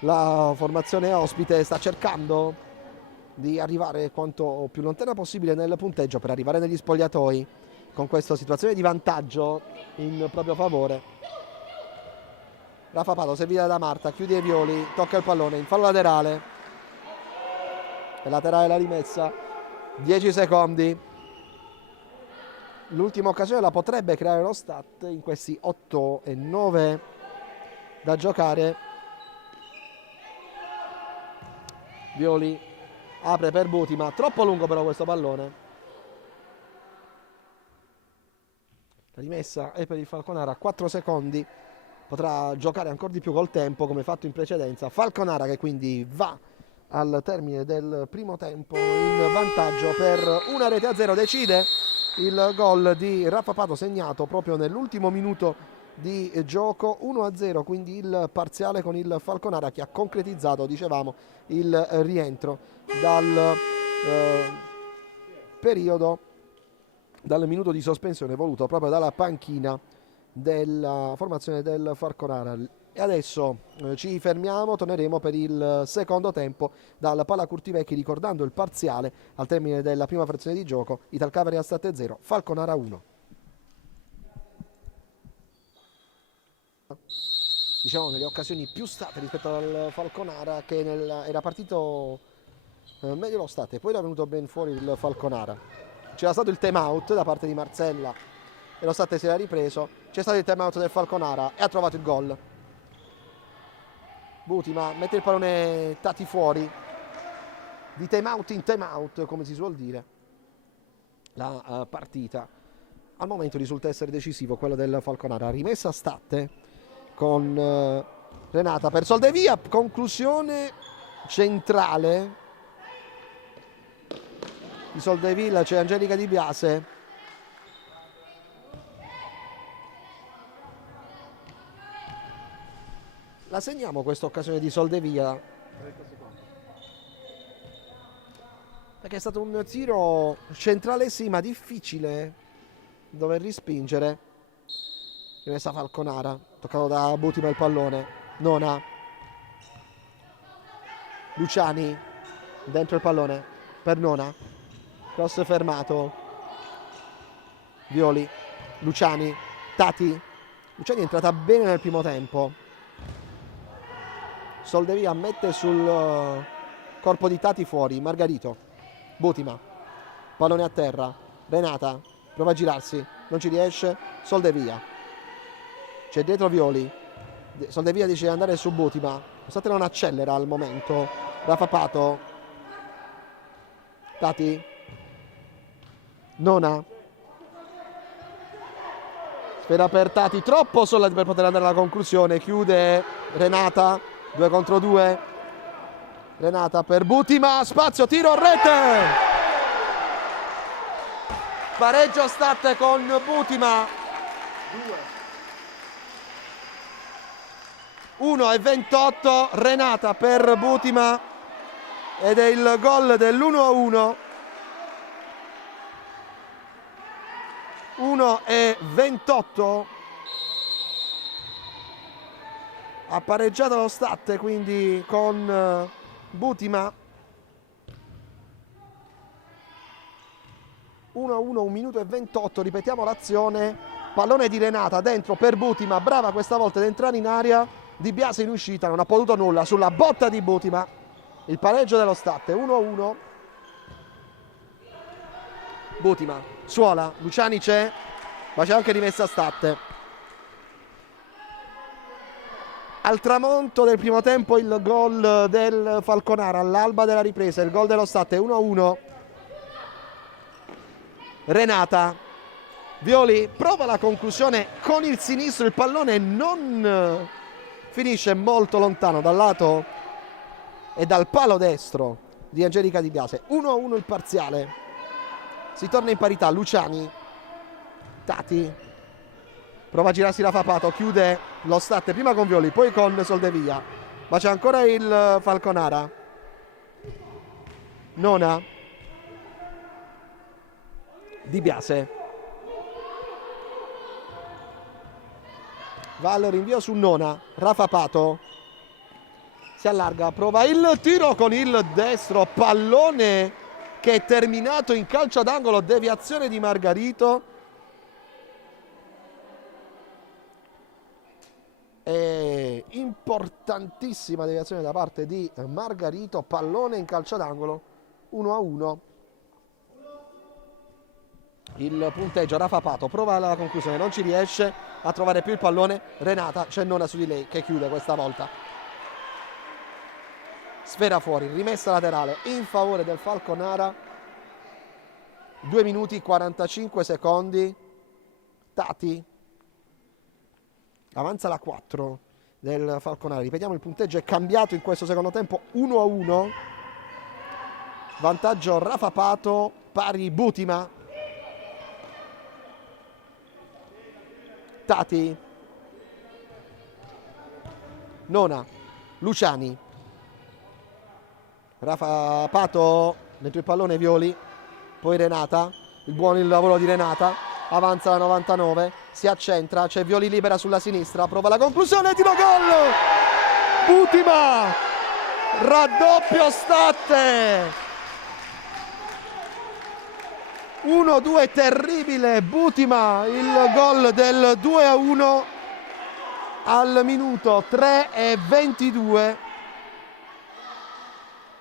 La formazione ospite sta cercando di arrivare quanto più lontana possibile nel punteggio per arrivare negli spogliatoi con questa situazione di vantaggio in proprio favore. Rafa Pato servita da Marta, chiude i Violi, tocca il pallone in fallo laterale, e laterale la rimessa, 10 secondi. L'ultima occasione la potrebbe creare lo Stat in questi 8 e 9 da giocare. Violi apre per Butima, troppo lungo però questo pallone. La rimessa è per il Falconara, 4 secondi potrà giocare ancora di più col tempo come fatto in precedenza. Falconara che quindi va al termine del primo tempo in vantaggio per 1-0. Decide il gol di Raffa Pato segnato proprio nell'ultimo minuto di gioco, 1-0 quindi il parziale, con il Falconara che ha concretizzato, dicevamo, il rientro dal periodo, dal minuto di sospensione voluto proprio dalla panchina della formazione del Falconara. E adesso ci fermiamo, torneremo per il secondo tempo dal Pala Curtivecchi, ricordando il parziale al termine della prima frazione di gioco: Italcaveria State 0, Falconara 1. Diciamo nelle occasioni più state rispetto al Falconara, che era partito meglio lo State, poi era venuto ben fuori il Falconara. C'era stato il time out da parte di Marcella e lo State si era ripreso, c'è stato il time out del Falconara e ha trovato il gol. Butima mette il pallone Tati fuori, di time out in time out, come si suol dire. La partita al momento risulta essere decisivo quello del Falconara. Rimessa State con Renata per Soldevia, conclusione centrale di Soldevilla, c'è Angelica Di Biase. La segniamo questa occasione di Soldevia? 30 secondi. Perché è stato un tiro centrale sì, ma difficile dover rispingere. Rimessa Falconara, toccato da Butima il pallone. Nona. Luciani, dentro il pallone per Nona. Cross fermato. Violi. Luciani. Tati. Luciani è entrata bene nel primo tempo. Soldevia mette sul corpo di Tati fuori. Margarito. Butima. Pallone a terra. Renata. Prova a girarsi. Non ci riesce. Soldevia. C'è dietro Violi. Soldevia dice di andare su Butima. State non accelera al momento. Raffa Pato. Tati. Nona. Sfera per Tati. Troppo sola per poter andare alla conclusione. Chiude Renata. 2 contro 2. Renata per Butima. Spazio. Tiro. Rete. Pareggio State con Butima. 1:28, Renata per Butima ed è il gol dell'1-1. 1:28. Ha pareggiato lo State quindi con Butima. 1-1, 1 minuto e 28, ripetiamo l'azione. Pallone di Renata dentro per Butima, brava questa volta ad entrare in area. Di Biase in uscita, non ha potuto nulla sulla botta di Butima. Il pareggio dello State, 1-1. Butima, Suola, Luciani c'è, ma c'è anche rimessa State. Al tramonto del primo tempo il gol del Falconara, all'alba della ripresa il gol dello State, 1-1. Renata, Violi prova la conclusione con il sinistro, il pallone non finisce molto lontano dal lato e dal palo destro di Angelica Di Biase. 1-1 il parziale. Si torna in parità. Luciani. Tati. Prova a girarsi Raffa Pato. Chiude lo State prima con Violi, poi con Soldevia. Ma c'è ancora il Falconara. Nona. Di Biase. Va al rinvio su Nona. Raffa Pato si allarga, prova il tiro con il destro, pallone che è terminato in calcio d'angolo, deviazione di Margarito. E importantissima deviazione da parte di Margarito, pallone in calcio d'angolo, 1-1. Il punteggio. Raffa Pato prova la conclusione, non ci riesce a trovare più il pallone. Renata, c'è Nona su di lei che chiude questa volta. Sfera fuori, rimessa laterale in favore del Falconara. 2 minuti 45 secondi. Tati Avanza la 4 del Falconara. Ripetiamo, il punteggio è cambiato in questo secondo tempo, 1-1. Vantaggio Rafa Pato, pari Butima. Tati. Nona. Luciani. Rafa Pato dentro il pallone, Violi. Poi Renata. Il lavoro di Renata. Avanza la 99, si accentra, c'è Violi libera sulla sinistra, prova la conclusione, tiro gol! Butima! Raddoppio Statte! 1-2 terribile, Butima, il gol del 2-1 al minuto 3:22.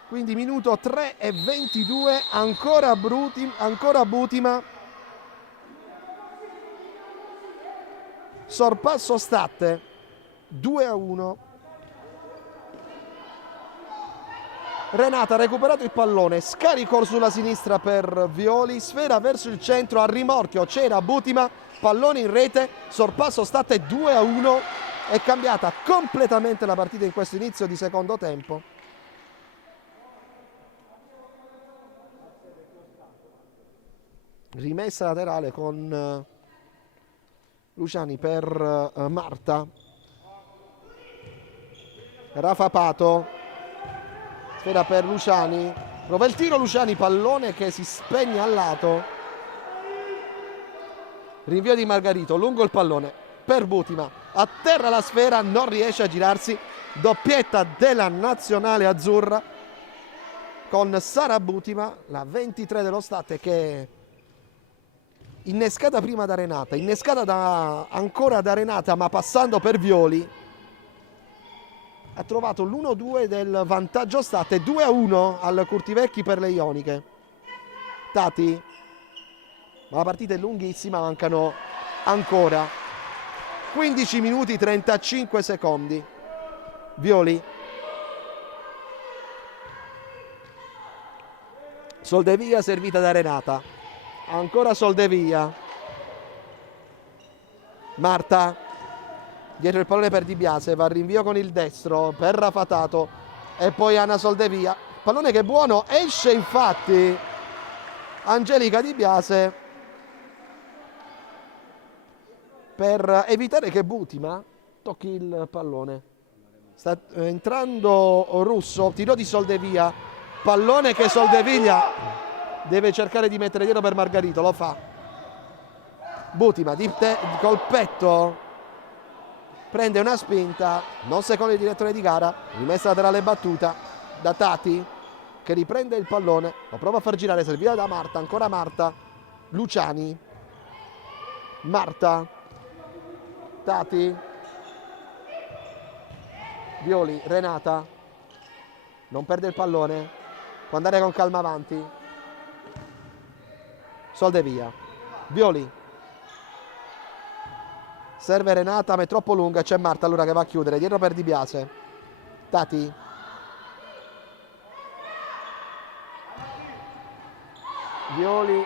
Quindi minuto 3:22, ancora Butima. Sorpasso Statte, 2-1. Renata ha recuperato il pallone, scarico sulla sinistra per Violi, sfera verso il centro, a rimorchio c'era Butima, pallone in rete, sorpasso Statte, 2-1. È cambiata completamente la partita in questo inizio di secondo tempo. Rimessa laterale con Luciani per Marta. Rafa Pato, sfera per Luciani, prova il tiro Luciani, pallone che si spegne al lato. Rinvio di Margarito, lungo il pallone per Butima, a terra la sfera, non riesce a girarsi. Doppietta della nazionale azzurra con Sara Butima, la 23 dello Statte, che innescata prima da Renata, innescata ancora da Renata, ma passando per Violi, ha trovato l'1-2 del vantaggio Statte, 2-1 al Curtivecchi per le Ioniche. Tati, ma la partita è lunghissima, mancano ancora 15 minuti 35 secondi. Violi, Soldevia servita da Renata, ancora Soldevia. Marta, dietro il pallone per Di Biase, va al rinvio con il destro per Rafatato e poi Anna Soldevia, pallone che è buono, esce infatti Angelica Di Biase per evitare che Butima tocchi il pallone. Sta entrando Russo, tiro di Soldevia, pallone che Soldevia deve cercare di mettere dietro per Margarito, lo fa. Butima col petto prende una spinta, non secondo il direttore di gara, rimessa laterale battuta da Tati che riprende il pallone, lo prova a far girare, servita da Marta, ancora Marta, Luciani, Marta, Tati, Violi, Renata, non perde il pallone, può andare con calma avanti, Soldevia, Violi, serve Renata ma è troppo lunga, c'è Marta allora che va a chiudere, dietro per Di Biase, Tati, Violi,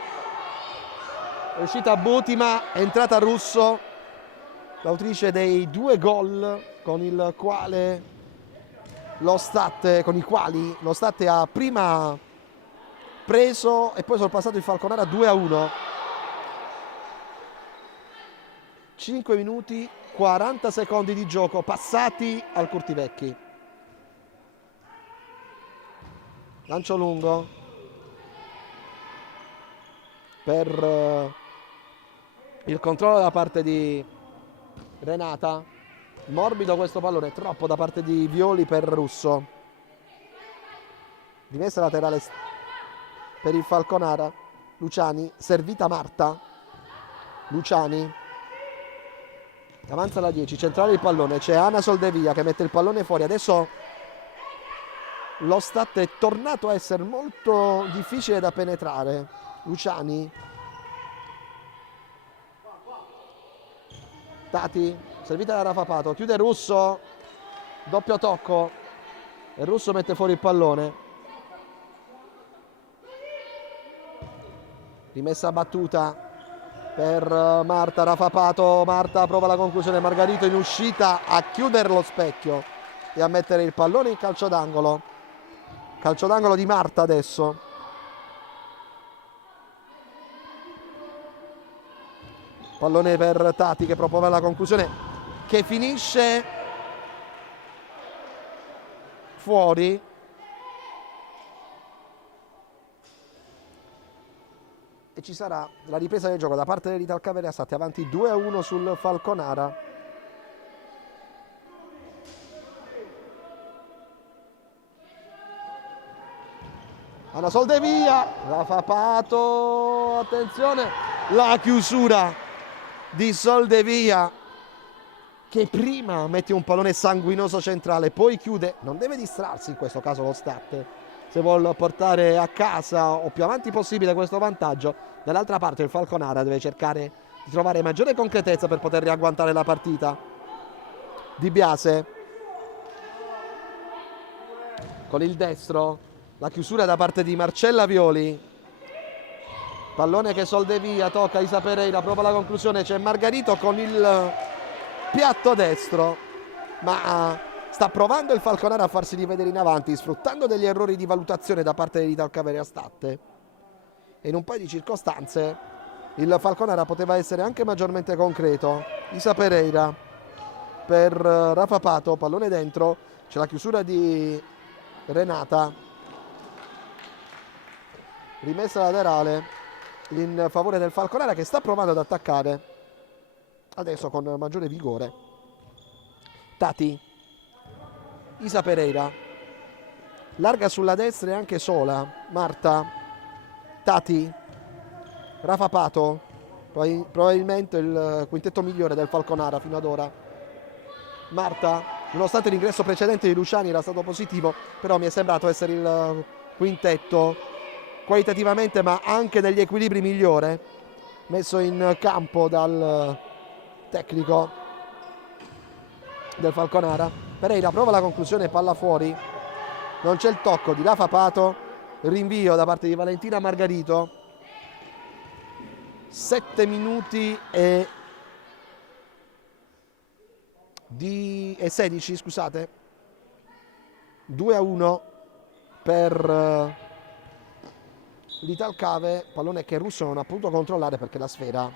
è uscita Butima, è entrata Russo, l'autrice dei 2 gol con i quali lo Statte ha prima preso e poi sorpassato il Falconara 2-1. 5 minuti 40 secondi di gioco passati al Curtivecchi. Lancio lungo per il controllo da parte di Renata, morbido questo pallone, troppo da parte di Violi per Russo. Rimessa laterale per il Falconara, Luciani, servita Marta, Luciani, avanza la 10, centrale il pallone, c'è Anna Soldevia che mette il pallone fuori, adesso lo Statte è tornato a essere molto difficile da penetrare. Luciani, Tati, servita da Rafa Pato, chiude Russo, doppio tocco e Russo mette fuori il pallone. Rimessa battuta per Marta, Rafa Pato, Marta prova la conclusione, Margarito in uscita a chiudere lo specchio e a mettere il pallone in calcio d'angolo di Marta adesso. Pallone per Tati che propone la conclusione che finisce fuori. E ci sarà la ripresa del gioco da parte dell'Italcavere Astatti, avanti 2-1 sul Falconara. Anna Soldevia, Rafa Pato, attenzione, la chiusura di Soldevia che prima mette un pallone sanguinoso centrale, poi chiude, non deve distrarsi in questo caso lo Stat se vuol portare a casa o più avanti possibile questo vantaggio. Dall'altra parte il Falconara deve cercare di trovare maggiore concretezza per poter riagguantare la partita. Di Biase con il destro, la chiusura da parte di Marcella Violi, pallone che Soldevia tocca Isa Pereira, prova la conclusione, c'è Margarito con il piatto destro, ma sta provando il Falconara a farsi rivedere in avanti, sfruttando degli errori di valutazione da parte dell'Italcavere Astatti. E in un paio di circostanze il Falconara poteva essere anche maggiormente concreto. Isa Pereira per Rafa Pato, pallone dentro, c'è la chiusura di Renata, rimessa laterale in favore del Falconara che sta provando ad attaccare adesso con maggiore vigore. Tati, Isa Pereira, larga sulla destra e anche sola, Marta, Tati, Rafa Pato, probabilmente il quintetto migliore del Falconara fino ad ora. Marta, nonostante l'ingresso precedente di Luciani era stato positivo, però mi è sembrato essere il quintetto qualitativamente ma anche negli equilibri migliore messo in campo dal tecnico del Falconara. Pereira prova la conclusione, palla fuori, non c'è il tocco di Rafa Pato, rinvio da parte di Valentina Margarito. 7 minuti e 16, scusate, 2-1 per l'Italcave, pallone che Russo non ha potuto controllare perché la sfera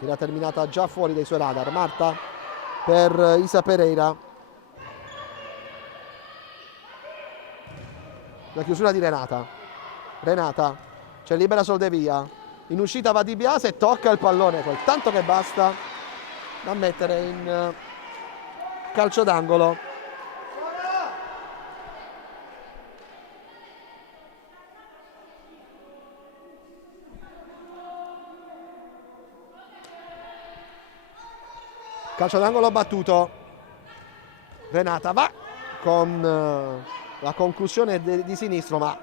era terminata già fuori dai suoi radar. Marta per Isa Pereira, la chiusura di Renata, c'è libera Soldevia, in uscita va Di Biase e tocca il pallone quel tanto che basta da mettere in calcio d'angolo. Calcio d'angolo battuto. Renata va con la conclusione di sinistro, ma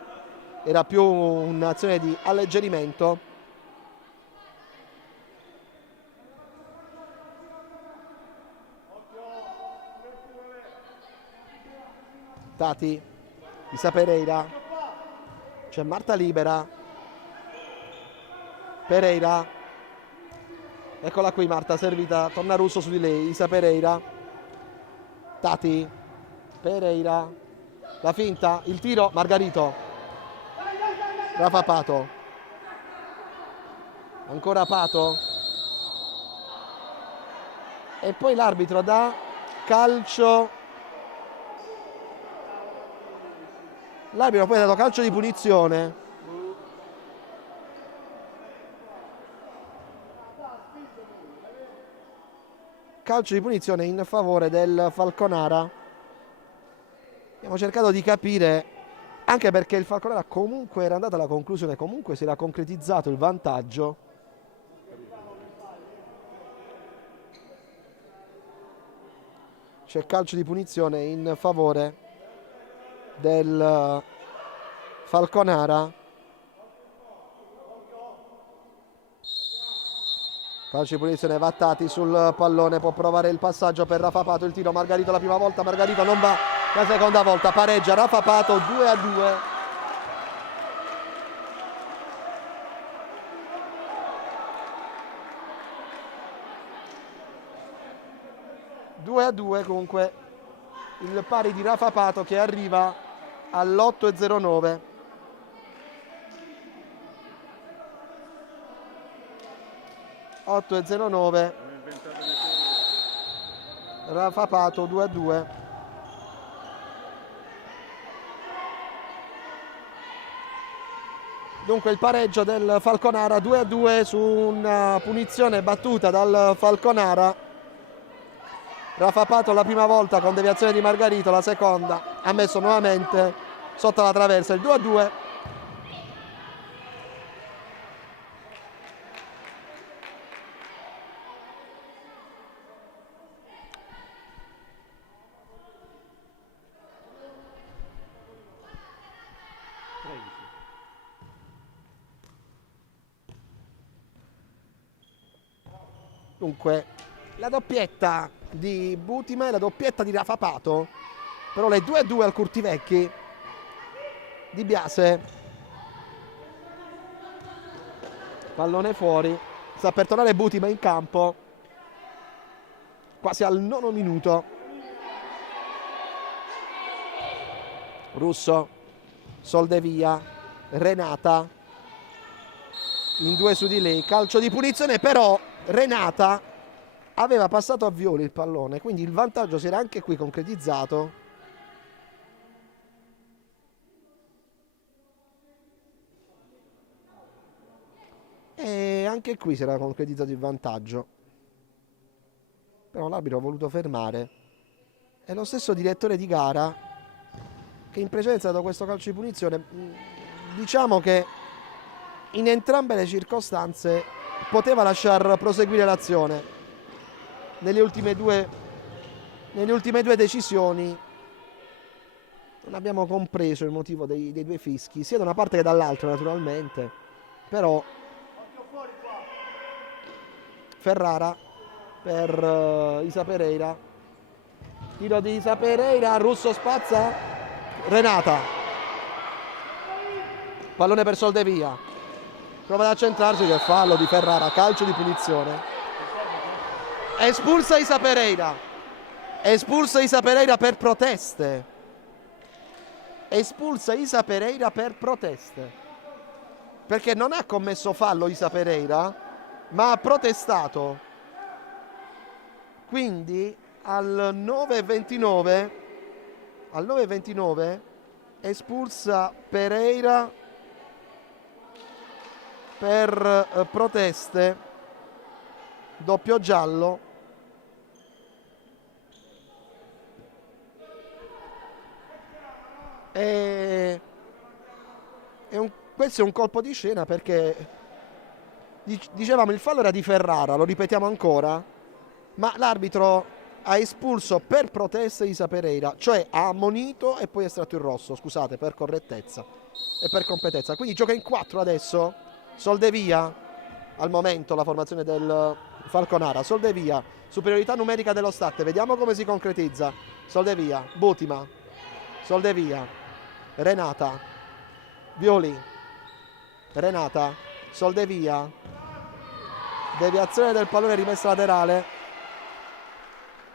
era più un'azione di alleggerimento. Tati, Isa Pereira, c'è Marta libera, Pereira, eccola qui Marta servita, torna Russo su di lei, Isa Pereira, Tati, Pereira, la finta, il tiro, Margarito, Rafa Pato, ancora Pato, e poi l'arbitro dà calcio. L'arbitro poi ha dato calcio di punizione. Calcio di punizione in favore del Falconara. Abbiamo cercato di capire, anche perché il Falconara comunque era andato alla conclusione, comunque si era concretizzato il vantaggio. C'è calcio di punizione in favore del Falconara. Calcio di punizione, va Tati sul pallone, può provare il passaggio per Rafa Pato, il tiro, Margarito la prima volta, Margarito non va la seconda volta, pareggia Rafa Pato 2-2. 2-2 comunque il pari di Rafa Pato che arriva all'8,09. Rafa Pato 2-2. Dunque il pareggio del Falconara 2-2 su una punizione battuta dal Falconara. Rafa Pato la prima volta con deviazione di Margarito, la seconda ha messo nuovamente sotto la traversa il 2-2. Dunque la doppietta di Butima e la doppietta di Rafa Pato, però le 2-2 al Curtivecchi. Di Biase, pallone fuori, sta per tornare Butima in campo quasi al 9° minuto. Russo, Soldevia, Renata in due su di lei, calcio di punizione, però Renata aveva passato a Violi il pallone, quindi il vantaggio si era anche qui concretizzato. E anche qui si era concretizzato il vantaggio. Però l'arbitro ha voluto fermare. È lo stesso direttore di gara che in precedenza ha dato questo calcio di punizione. Diciamo che in entrambe le circostanze poteva lasciar proseguire l'azione. Nelle ultime due decisioni non abbiamo compreso il motivo dei due fischi, sia da una parte che dall'altra naturalmente. Però Ferrara per Isa Pereira, tiro di Isa Pereira, Russo spazza, Renata, pallone per Soldevia, prova ad accentrarsi, che fallo di Ferrara, calcio di punizione, espulsa Isa Pereira per proteste, perché non ha commesso fallo Isa Pereira, ma ha protestato. Quindi al 9:29 espulsa Pereira per proteste, doppio giallo. Questo è un colpo di scena perché dicevamo il fallo era di Ferrara, lo ripetiamo ancora, ma l'arbitro ha espulso per proteste Isa Pereira, cioè ha ammonito e poi estratto il rosso, scusate, per correttezza e per competenza. Quindi gioca in 4 adesso Soldevia, al momento la formazione del Falconara. Soldevia, superiorità numerica dello Stat, vediamo come si concretizza. Soldevia, Butima, Soldevia, Renata, Violi, Renata, Soldevia, deviazione del pallone rimessa laterale.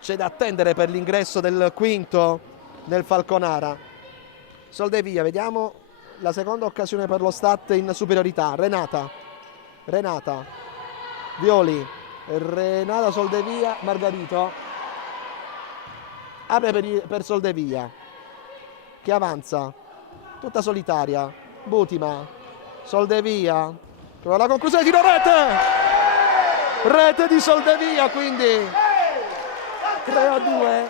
C'è da attendere per l'ingresso del quinto nel Falconara. Soldevia, vediamo la seconda occasione per lo Stat in superiorità. Renata, Violi, Renata, Soldevia, Margarito apre per Soldevia che avanza tutta solitaria. Butima, Soldevia, trova la conclusione, tiro, rete di Soldevia, quindi 3-2.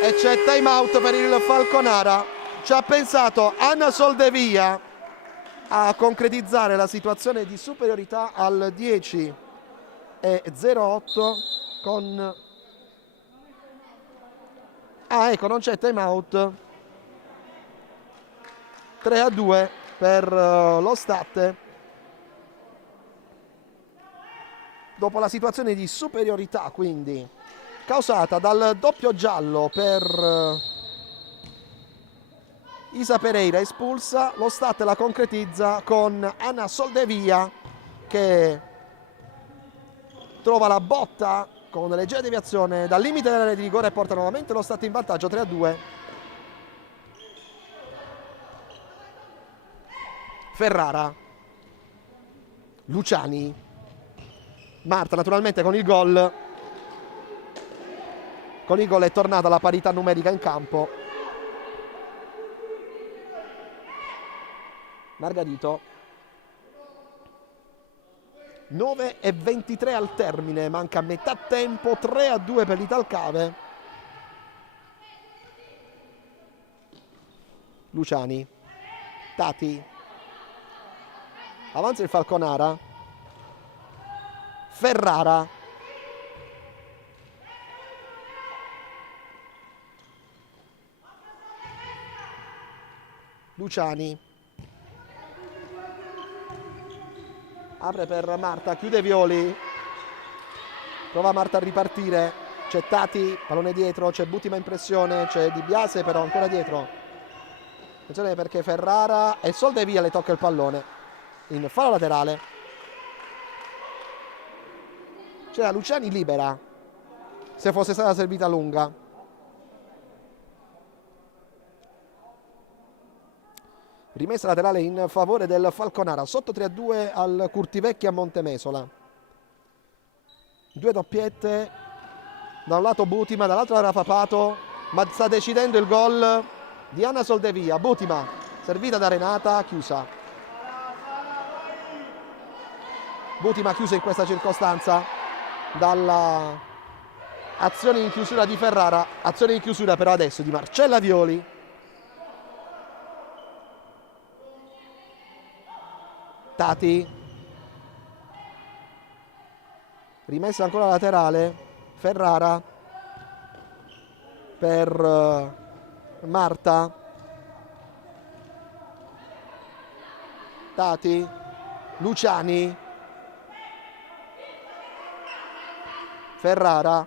E c'è time out per il Falconara. Ci ha pensato Anna Soldevia a concretizzare la situazione di superiorità al 10:08 con... ecco, non c'è time out. 3-2 per lo Stat. Dopo la situazione di superiorità, quindi causata dal doppio giallo per Isa Pereira espulsa, lo Stat la concretizza con Anna Soldevia che trova la botta con leggera deviazione dal limite dell'area di rigore e porta nuovamente lo Stat in vantaggio 3-2. Ferrara, Luciani, Marta naturalmente con il gol. Con il gol è tornata la parità numerica in campo. Margarito. 9:23 al termine, manca metà tempo, 3-2 per l'Italcave. Luciani, Tati, avanza il Falconara, Ferrara, Luciani, apre per Marta, chiude Violi, prova Marta a ripartire, c'è Tati, pallone dietro, c'è Butima in pressione, c'è Di Biase però ancora dietro. Attenzione perché Ferrara e Soldevia le tocca il pallone in fallo laterale. C'era Luciani libera se fosse stata servita lunga. Rimessa laterale in favore del Falconara, sotto 3-2 al Curtivecchia a Montemesola. Due doppiette, da un lato Butima, dall'altro Rafa Pato, ma sta decidendo il gol di Anna Soldevia. Butima, servita da Renata, chiusa. Butima chiusa in questa circostanza dalla azione in chiusura di Ferrara, azione in chiusura però adesso di Marcella Violi. Tati, rimessa ancora laterale, Ferrara per Marta, Tati, Luciani, Ferrara,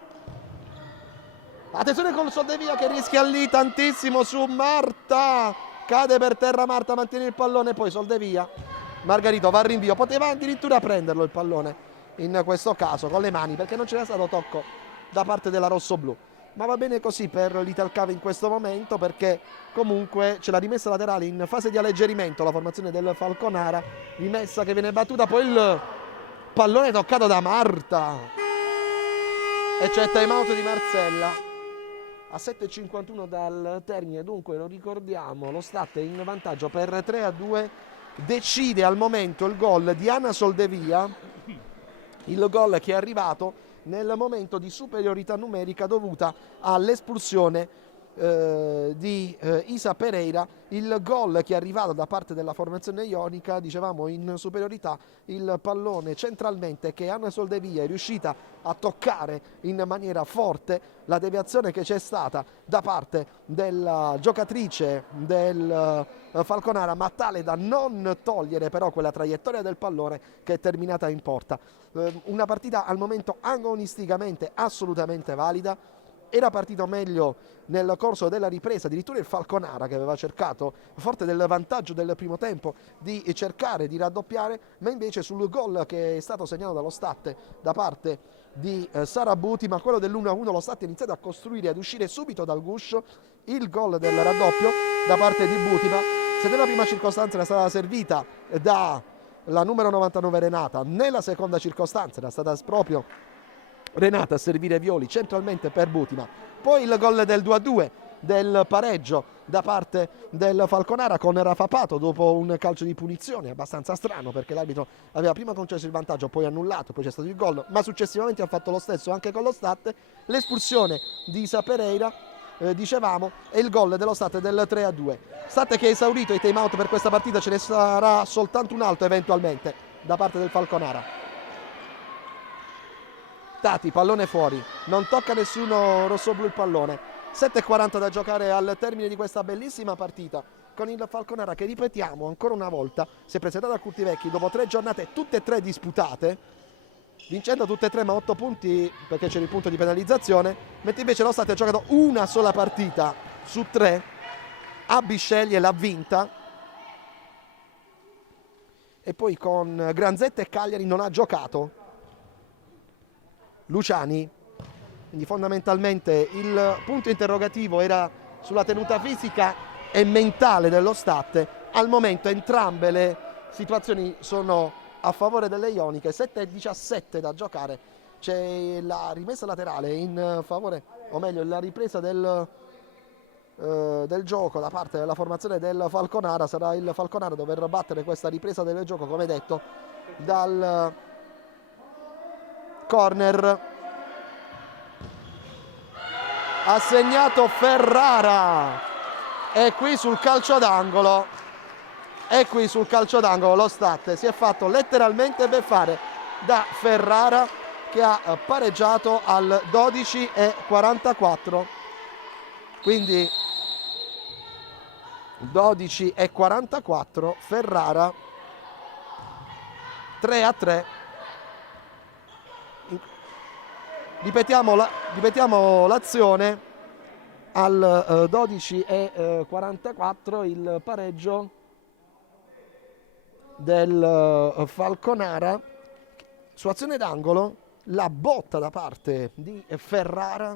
attenzione con Soldevia che rischia lì tantissimo su Marta, cade per terra Marta, mantiene il pallone, poi Soldevia. Margarito va al rinvio, poteva addirittura prenderlo il pallone in questo caso con le mani perché non c'era stato tocco da parte della rossoblù, ma va bene così per l'Italcave in questo momento perché comunque c'è la rimessa laterale in fase di alleggerimento, la formazione del Falconara, rimessa che viene battuta, poi il pallone toccato da Marta e c'è time out di Marcella a 7:51 dal termine. Dunque lo ricordiamo, lo Stat è in vantaggio per 3-2. Decide al momento il gol di Anna Soldevia, il gol che è arrivato nel momento di superiorità numerica dovuta all'espulsione di Isa Pereira, il gol che è arrivato da parte della formazione ionica, dicevamo in superiorità, il pallone centralmente che Anna Soldevia è riuscita a toccare in maniera forte, la deviazione che c'è stata da parte della giocatrice del Falconara, ma tale da non togliere però quella traiettoria del pallone che è terminata in porta. Una partita al momento agonisticamente assolutamente valida. Era partito meglio nel corso della ripresa, addirittura il Falconara che aveva cercato, forte del vantaggio del primo tempo, di cercare di raddoppiare, ma invece sul gol che è stato segnato dallo Stat da parte di Sara Butima, quello dell'1-1, lo Stat ha iniziato a costruire, ad uscire subito dal guscio, il gol del raddoppio da parte di Butima. Se nella prima circostanza era stata servita dalla numero 99 Renata, nella seconda circostanza era stata proprio Renata a servire Violi centralmente per Butima. Poi il gol del 2-2 del pareggio da parte del Falconara con Rafa Pato dopo un calcio di punizione abbastanza strano perché l'arbitro aveva prima concesso il vantaggio, poi annullato, poi c'è stato il gol, ma successivamente ha fatto lo stesso anche con lo Stat. L'espulsione di Isa Pereira, dicevamo, e il gol dello Stat del 3-2. Stat che ha esaurito i time out per questa partita, ce ne sarà soltanto un altro eventualmente da parte del Falconara. Tati, pallone fuori, non tocca nessuno rossoblu il pallone. 7:40 da giocare al termine di questa bellissima partita con il Falconara che, ripetiamo ancora una volta, si è presentato al Curtivecchi dopo 3 giornate tutte e 3 disputate, vincendo tutte e 3 ma 8 punti perché c'era il punto di penalizzazione, mentre invece lo Stat ha giocato una sola partita su 3 a Bisceglie, l'ha vinta e poi con Granzetta e Cagliari non ha giocato Luciani, quindi fondamentalmente il punto interrogativo era sulla tenuta fisica e mentale dello Stat. Al momento entrambe le situazioni sono a favore delle Ioniche. 7:17 da giocare, c'è la rimessa laterale in favore, o meglio la ripresa del gioco da parte della formazione del Falconara. Sarà il Falconara a dover battere questa ripresa del gioco, come detto, dal corner. Ha segnato Ferrara, e qui sul calcio d'angolo lo Stat si è fatto letteralmente beffare da Ferrara, che ha pareggiato al 12:44. Quindi 12:44, Ferrara 3-3. Ripetiamo l'azione: al 12:44 il pareggio del Falconara. Su azione d'angolo la botta da parte di Ferrara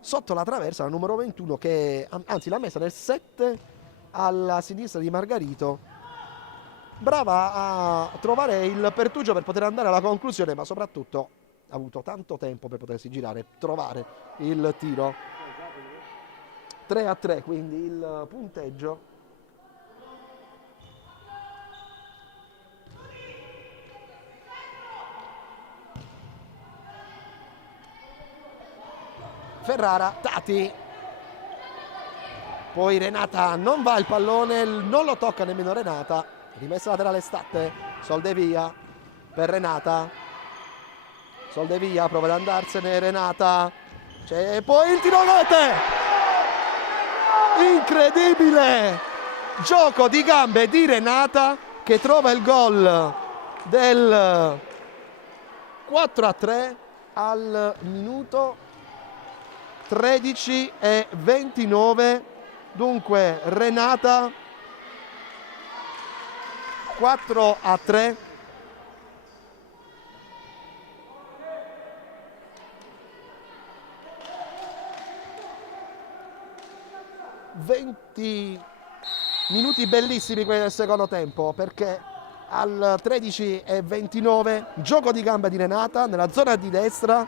sotto la traversa, la numero 21, che anzi l'ha messa nel 7 alla sinistra di Margarito. Brava a trovare il pertugio per poter andare alla conclusione, ma soprattutto ha avuto tanto tempo per potersi girare e trovare il tiro. 3-3 quindi il punteggio. Ferrara, Tati, poi Renata non va il pallone, non lo tocca nemmeno Renata. Rimessa laterale Stat, Soldevia per Renata, Soldevia prova ad andarsene, Renata, c'è poi il tiro rete, incredibile gioco di gambe di Renata, che trova il gol del 4-3 al minuto 13:29. Dunque Renata 4-3. Minuti bellissimi quelli del secondo tempo, perché al 13:29 gioco di gambe di Renata nella zona di destra,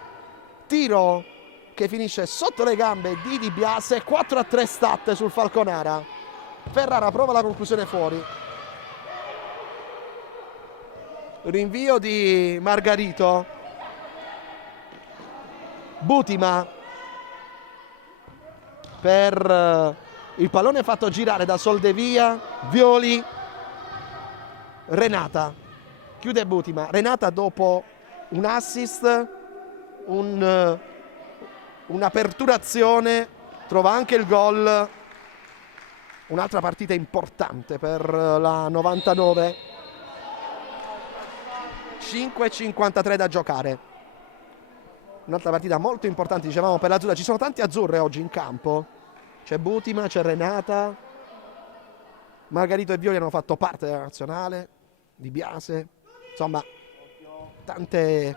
tiro che finisce sotto le gambe di Di Biase. 4-3 Stat sul Falconara. Ferrara prova la conclusione fuori, rinvio di Margarito, Butima per il pallone fatto girare da Soldevia, Violi, Renata chiude Butima. Renata dopo un assist, un'aperturazione, trova anche il gol. Un'altra partita importante per la 99. 5:53 da giocare. Un'altra partita molto importante, dicevamo, per l'Azzurra. Ci sono tanti azzurre oggi in campo. C'è Butima, c'è Renata, Margarito e Violi hanno fatto parte della nazionale, Di Biase, insomma tante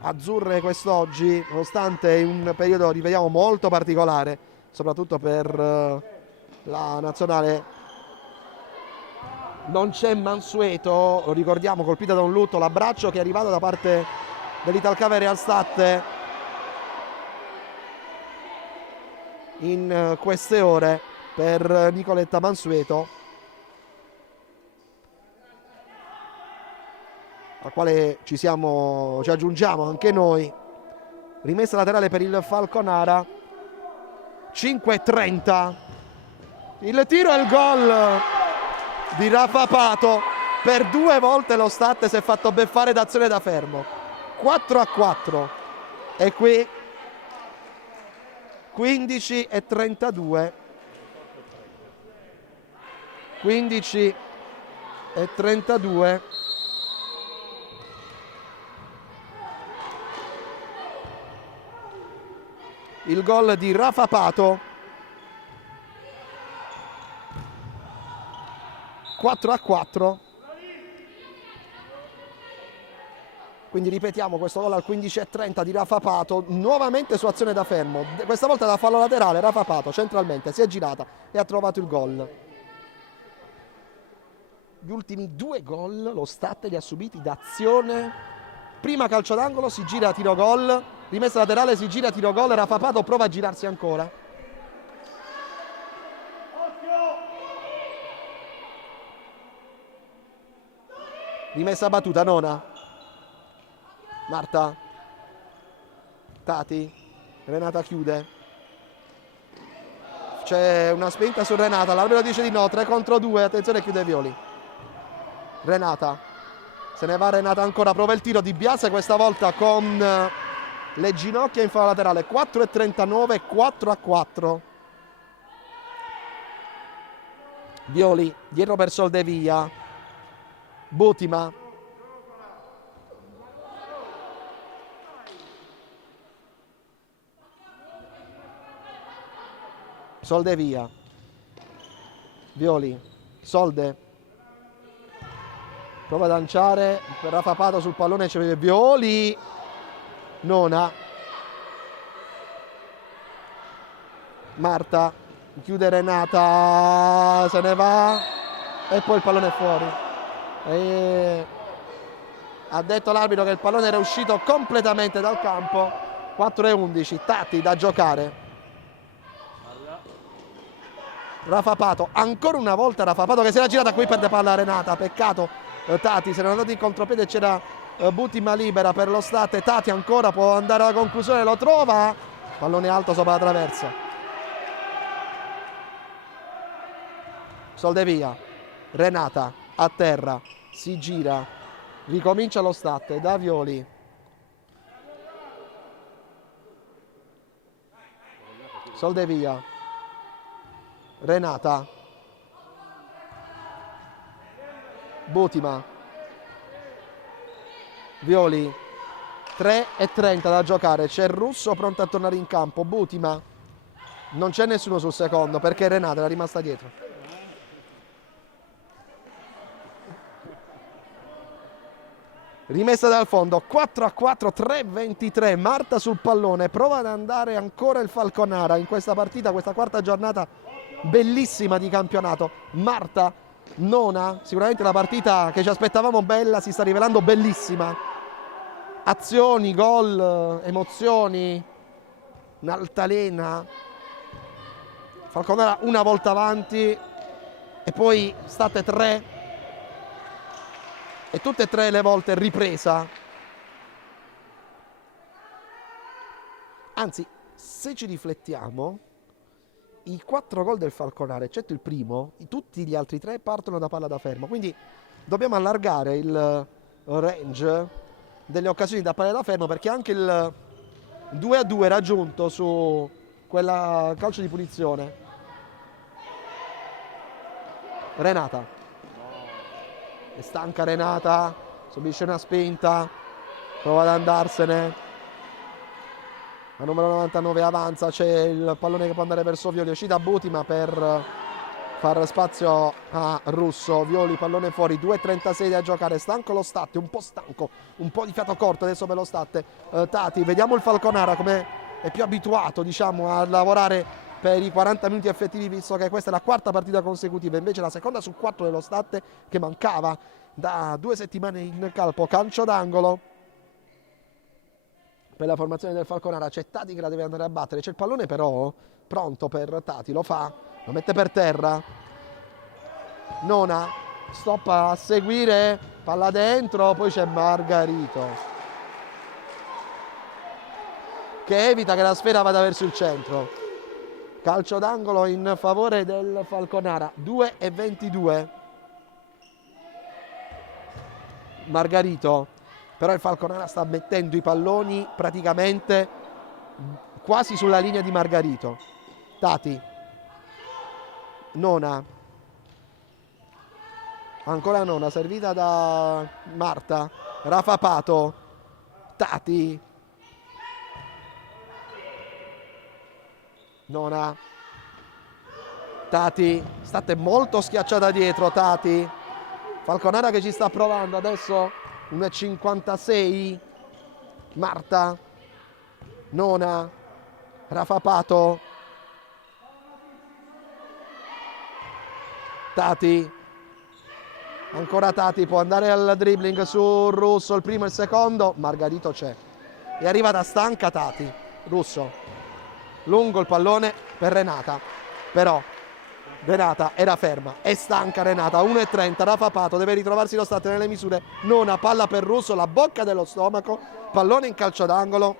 azzurre quest'oggi, nonostante un periodo, rivediamo, molto particolare, soprattutto per la nazionale. Non c'è Mansueto, lo ricordiamo, colpita da un lutto, l'abbraccio che è arrivato da parte dell'Italcave Real Stat in queste ore per Nicoletta Mansueto, al quale ci aggiungiamo anche noi. Rimessa laterale per il Falconara. 5:30 il tiro e il gol di Rafa Pato. Per due volte lo Stat si è fatto beffare d'azione da fermo. 4-4 e qui 15:32. 15:32. Il gol di Rafa Pato. 4-4. Quindi ripetiamo questo gol al 15:30 di Rafa Pato, nuovamente su azione da fermo, questa volta da fallo laterale. Rafa Pato centralmente si è girata e ha trovato il gol. Gli ultimi 2 gol lo Stat li ha subiti da azione. Prima calcio d'angolo, si gira, tiro gol, rimessa laterale, si gira, tiro gol, Rafa Pato prova a girarsi ancora. Rimessa battuta, Nona. Marta, Tati, Renata chiude, c'è una spinta su Renata, l'arbitro dice di no, 3 contro 2, attenzione, chiude Violi. Renata, se ne va Renata ancora, prova il tiro di Biase, questa volta con le ginocchia in fallo laterale. 4:39, 4-4. Violi dietro per Soldevia, Butima, Soldevia, Violi, Solde, prova a lanciare per Rafa Pato sul pallone, c'è Violi, Nona, Marta, chiude Renata, se ne va e poi il pallone è fuori. Ha detto l'arbitro che il pallone era uscito completamente dal campo. 4:11, Tati da giocare. Rafa Pato, ancora una volta Rafa Pato che si era girata, qui perde palla Renata, peccato. Tati se n'è andato in contropiede, c'era Butima libera per lo Stat. Tati ancora può andare alla conclusione, lo trova, pallone alto sopra la traversa. Soldevia, Renata a terra, si gira, ricomincia lo Stat da Violi. Soldevia, Renata, Butima, Violi, 3:30 da giocare, c'è il Russo pronto a tornare in campo. Butima, non c'è nessuno sul secondo perché Renata era rimasta dietro. Rimessa dal fondo, 4-4, 3:23, Marta sul pallone, prova ad andare ancora il Falconara in questa partita, questa quarta giornata bellissima di campionato. Marta, nona, sicuramente la partita che ci aspettavamo bella si sta rivelando bellissima. Azioni, gol, emozioni, un'altalena. Falconara una volta avanti e poi state 3 e tutte e 3 le volte ripresa. Anzi, se ci riflettiamo, i 4 gol del Falconara, eccetto il primo, tutti gli altri 3 partono da palla da fermo, quindi dobbiamo allargare il range delle occasioni da palla da fermo, perché anche il 2-2 raggiunto su quella calcio di punizione. Renata, è stanca Renata, subisce una spinta, prova ad andarsene. La numero 99 avanza, c'è il pallone che può andare verso Violi, è uscita Butima per far spazio a Russo. Violi, pallone fuori, 2:36 da giocare, stanco lo Stat, un po' stanco, un po' di fiato corto adesso per lo Stat. Tati, vediamo il Falconara come è più abituato, diciamo, a lavorare per i 40 minuti effettivi, visto che questa è la quarta partita consecutiva, invece la seconda su 4 dello Stat che mancava da 2 settimane in campo. Calcio d'angolo per la formazione del Falconara, c'è Tati che la deve andare a battere, c'è il pallone però pronto per Tati, lo fa, lo mette per terra. Nona, stoppa a seguire, palla dentro, poi c'è Margarito che evita che la sfera vada verso il centro. Calcio d'angolo in favore del Falconara, 2:22. Margarito, però il Falconara sta mettendo i palloni praticamente quasi sulla linea di Margarito. Tati, Nona, ancora Nona, servita da Marta. Rafa Pato, Tati, Nona, Tati, state molto schiacciata dietro. Tati, Falconara che ci sta provando adesso 1,56. Marta, Nona, Rafapato, Tati, ancora Tati, può andare al dribbling su Russo, il primo e il secondo, Margarito c'è, è arrivata stanca Tati, Russo, lungo il pallone per Renata, però Renata era ferma, è stanca Renata, 1,30, Rafapato deve ritrovarsi lo state nelle misure, Nona, palla per Russo, la bocca dello stomaco, pallone in calcio d'angolo,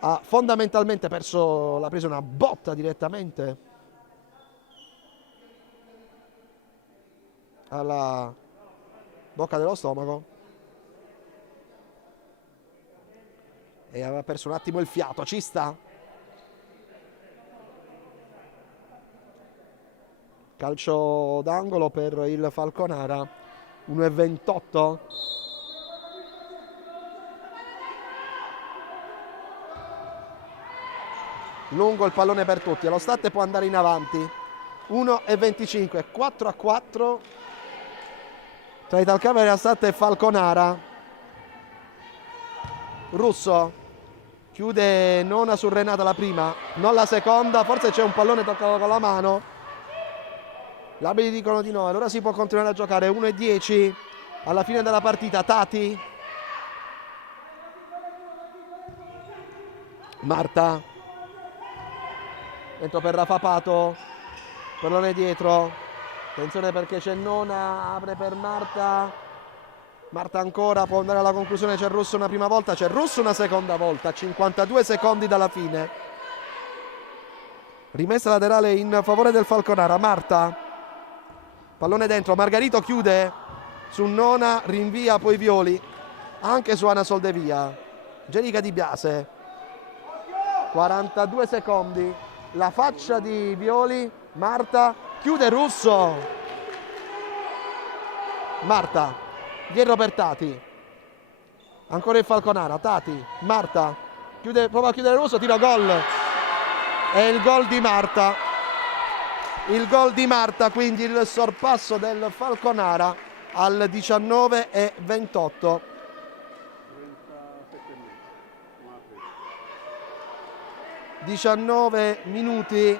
ha fondamentalmente perso, l'ha presa una botta direttamente alla bocca dello stomaco e aveva perso un attimo il fiato, ci sta. Calcio d'angolo per il Falconara, 1,28. Lungo il pallone per tutti, lo State può andare in avanti, 1,25, 4-4 tra Italcamera, State e Falconara. Russo chiude Nona su Renata la prima, non la seconda, forse c'è un pallone toccato con la mano, gli arbitri dicono di no, allora si può continuare a giocare. 1,10 alla fine della partita. Tati, Marta, dentro per Rafapato, pallone dietro, attenzione perché c'è Nona, apre per Marta, Marta ancora, può andare alla conclusione, c'è Russo una prima volta, c'è Russo una seconda volta, 52 secondi dalla fine, rimessa laterale in favore del Falconara. Marta, pallone dentro, Margarito chiude su Nona, rinvia poi Violi anche su Ana Soldevia. Angelica Di Biase, 42 secondi, la faccia di Violi, Marta chiude Russo, Marta dietro per Tati, ancora il Falconara, Tati, Marta chiude, prova a chiudere Russo, tiro, gol, e il gol di Marta, il gol di Marta, quindi il sorpasso del Falconara al 19,28. 19 minuti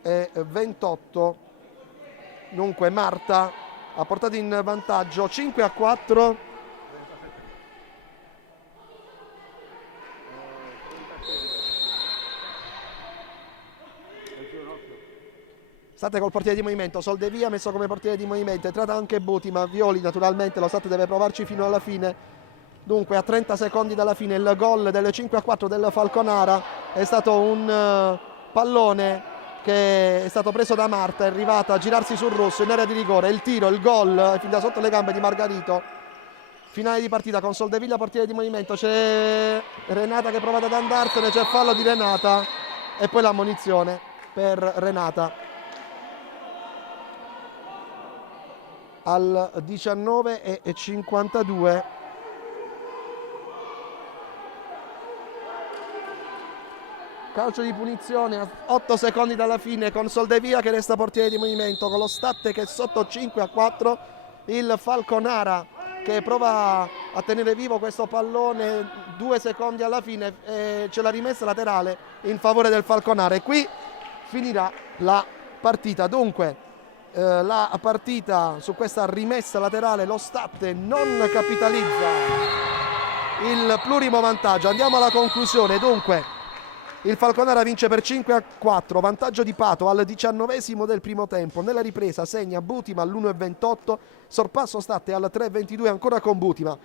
e 28. Dunque Marta ha portato in vantaggio 5-4. State col portiere di movimento, Soldevia messo come portiere di movimento, è entrata anche Buti, ma Violi naturalmente lo State deve provarci fino alla fine. Dunque a 30 secondi dalla fine il gol del 5-4 del Falconara è stato un pallone che è stato preso da Marta, è arrivata a girarsi sul Russo in area di rigore, il tiro, il gol fin da sotto le gambe di Margarito. Finale di partita con Soldeviglia portiere di movimento, c'è Renata che prova ad andarsene, c'è fallo di Renata e poi l'ammonizione per Renata. Al 19,52 calcio di punizione a 8 secondi dalla fine con Soldevia che resta portiere di movimento, con lo State che è sotto 5-4, il Falconara che prova a tenere vivo questo pallone 2 secondi alla fine, c'è la rimessa laterale in favore del Falconara e qui finirà la partita. Dunque la partita su questa rimessa laterale, lo State non capitalizza il plurimo vantaggio. Andiamo alla conclusione. Dunque il Falconara vince per 5-4, vantaggio di Pato al 19esimo del primo tempo, nella ripresa segna Butima all'1,28, sorpasso State al 3,22 ancora con Butima.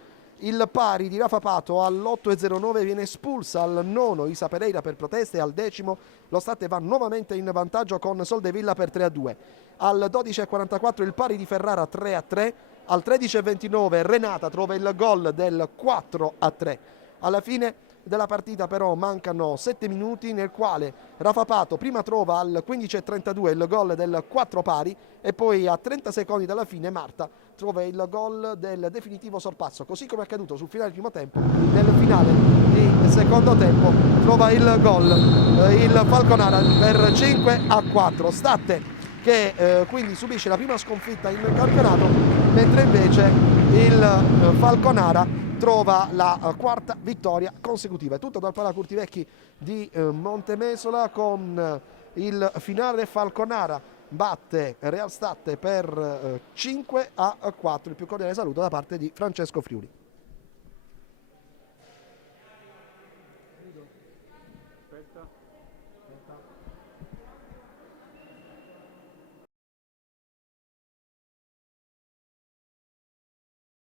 Il pari di Rafa Pato all'8,09 viene espulsa al nono Isa Pereira per proteste e al decimo lo State va nuovamente in vantaggio con Soldevilla per 3-2. Al 12,44 il pari di Ferrara 3-3, al 13,29 Renata trova il gol del 4-3. Alla fine della partita però mancano 7 minuti nel quale Rafa Pato prima trova al 15,32 il gol del 4 pari e poi a 30 secondi dalla fine Marta trova il gol del definitivo sorpasso, così come è accaduto sul finale del primo tempo. Nel finale di secondo tempo trova il gol il Falconara per 5-4. State che quindi subisce la prima sconfitta in campionato, mentre invece il Falconara trova la quarta vittoria consecutiva. È tutto dal Pala Curtivecchi di Montemesola, con il finale Falconara batte Real State per 5-4. Il più cordiale saluto da parte di Francesco Friuli.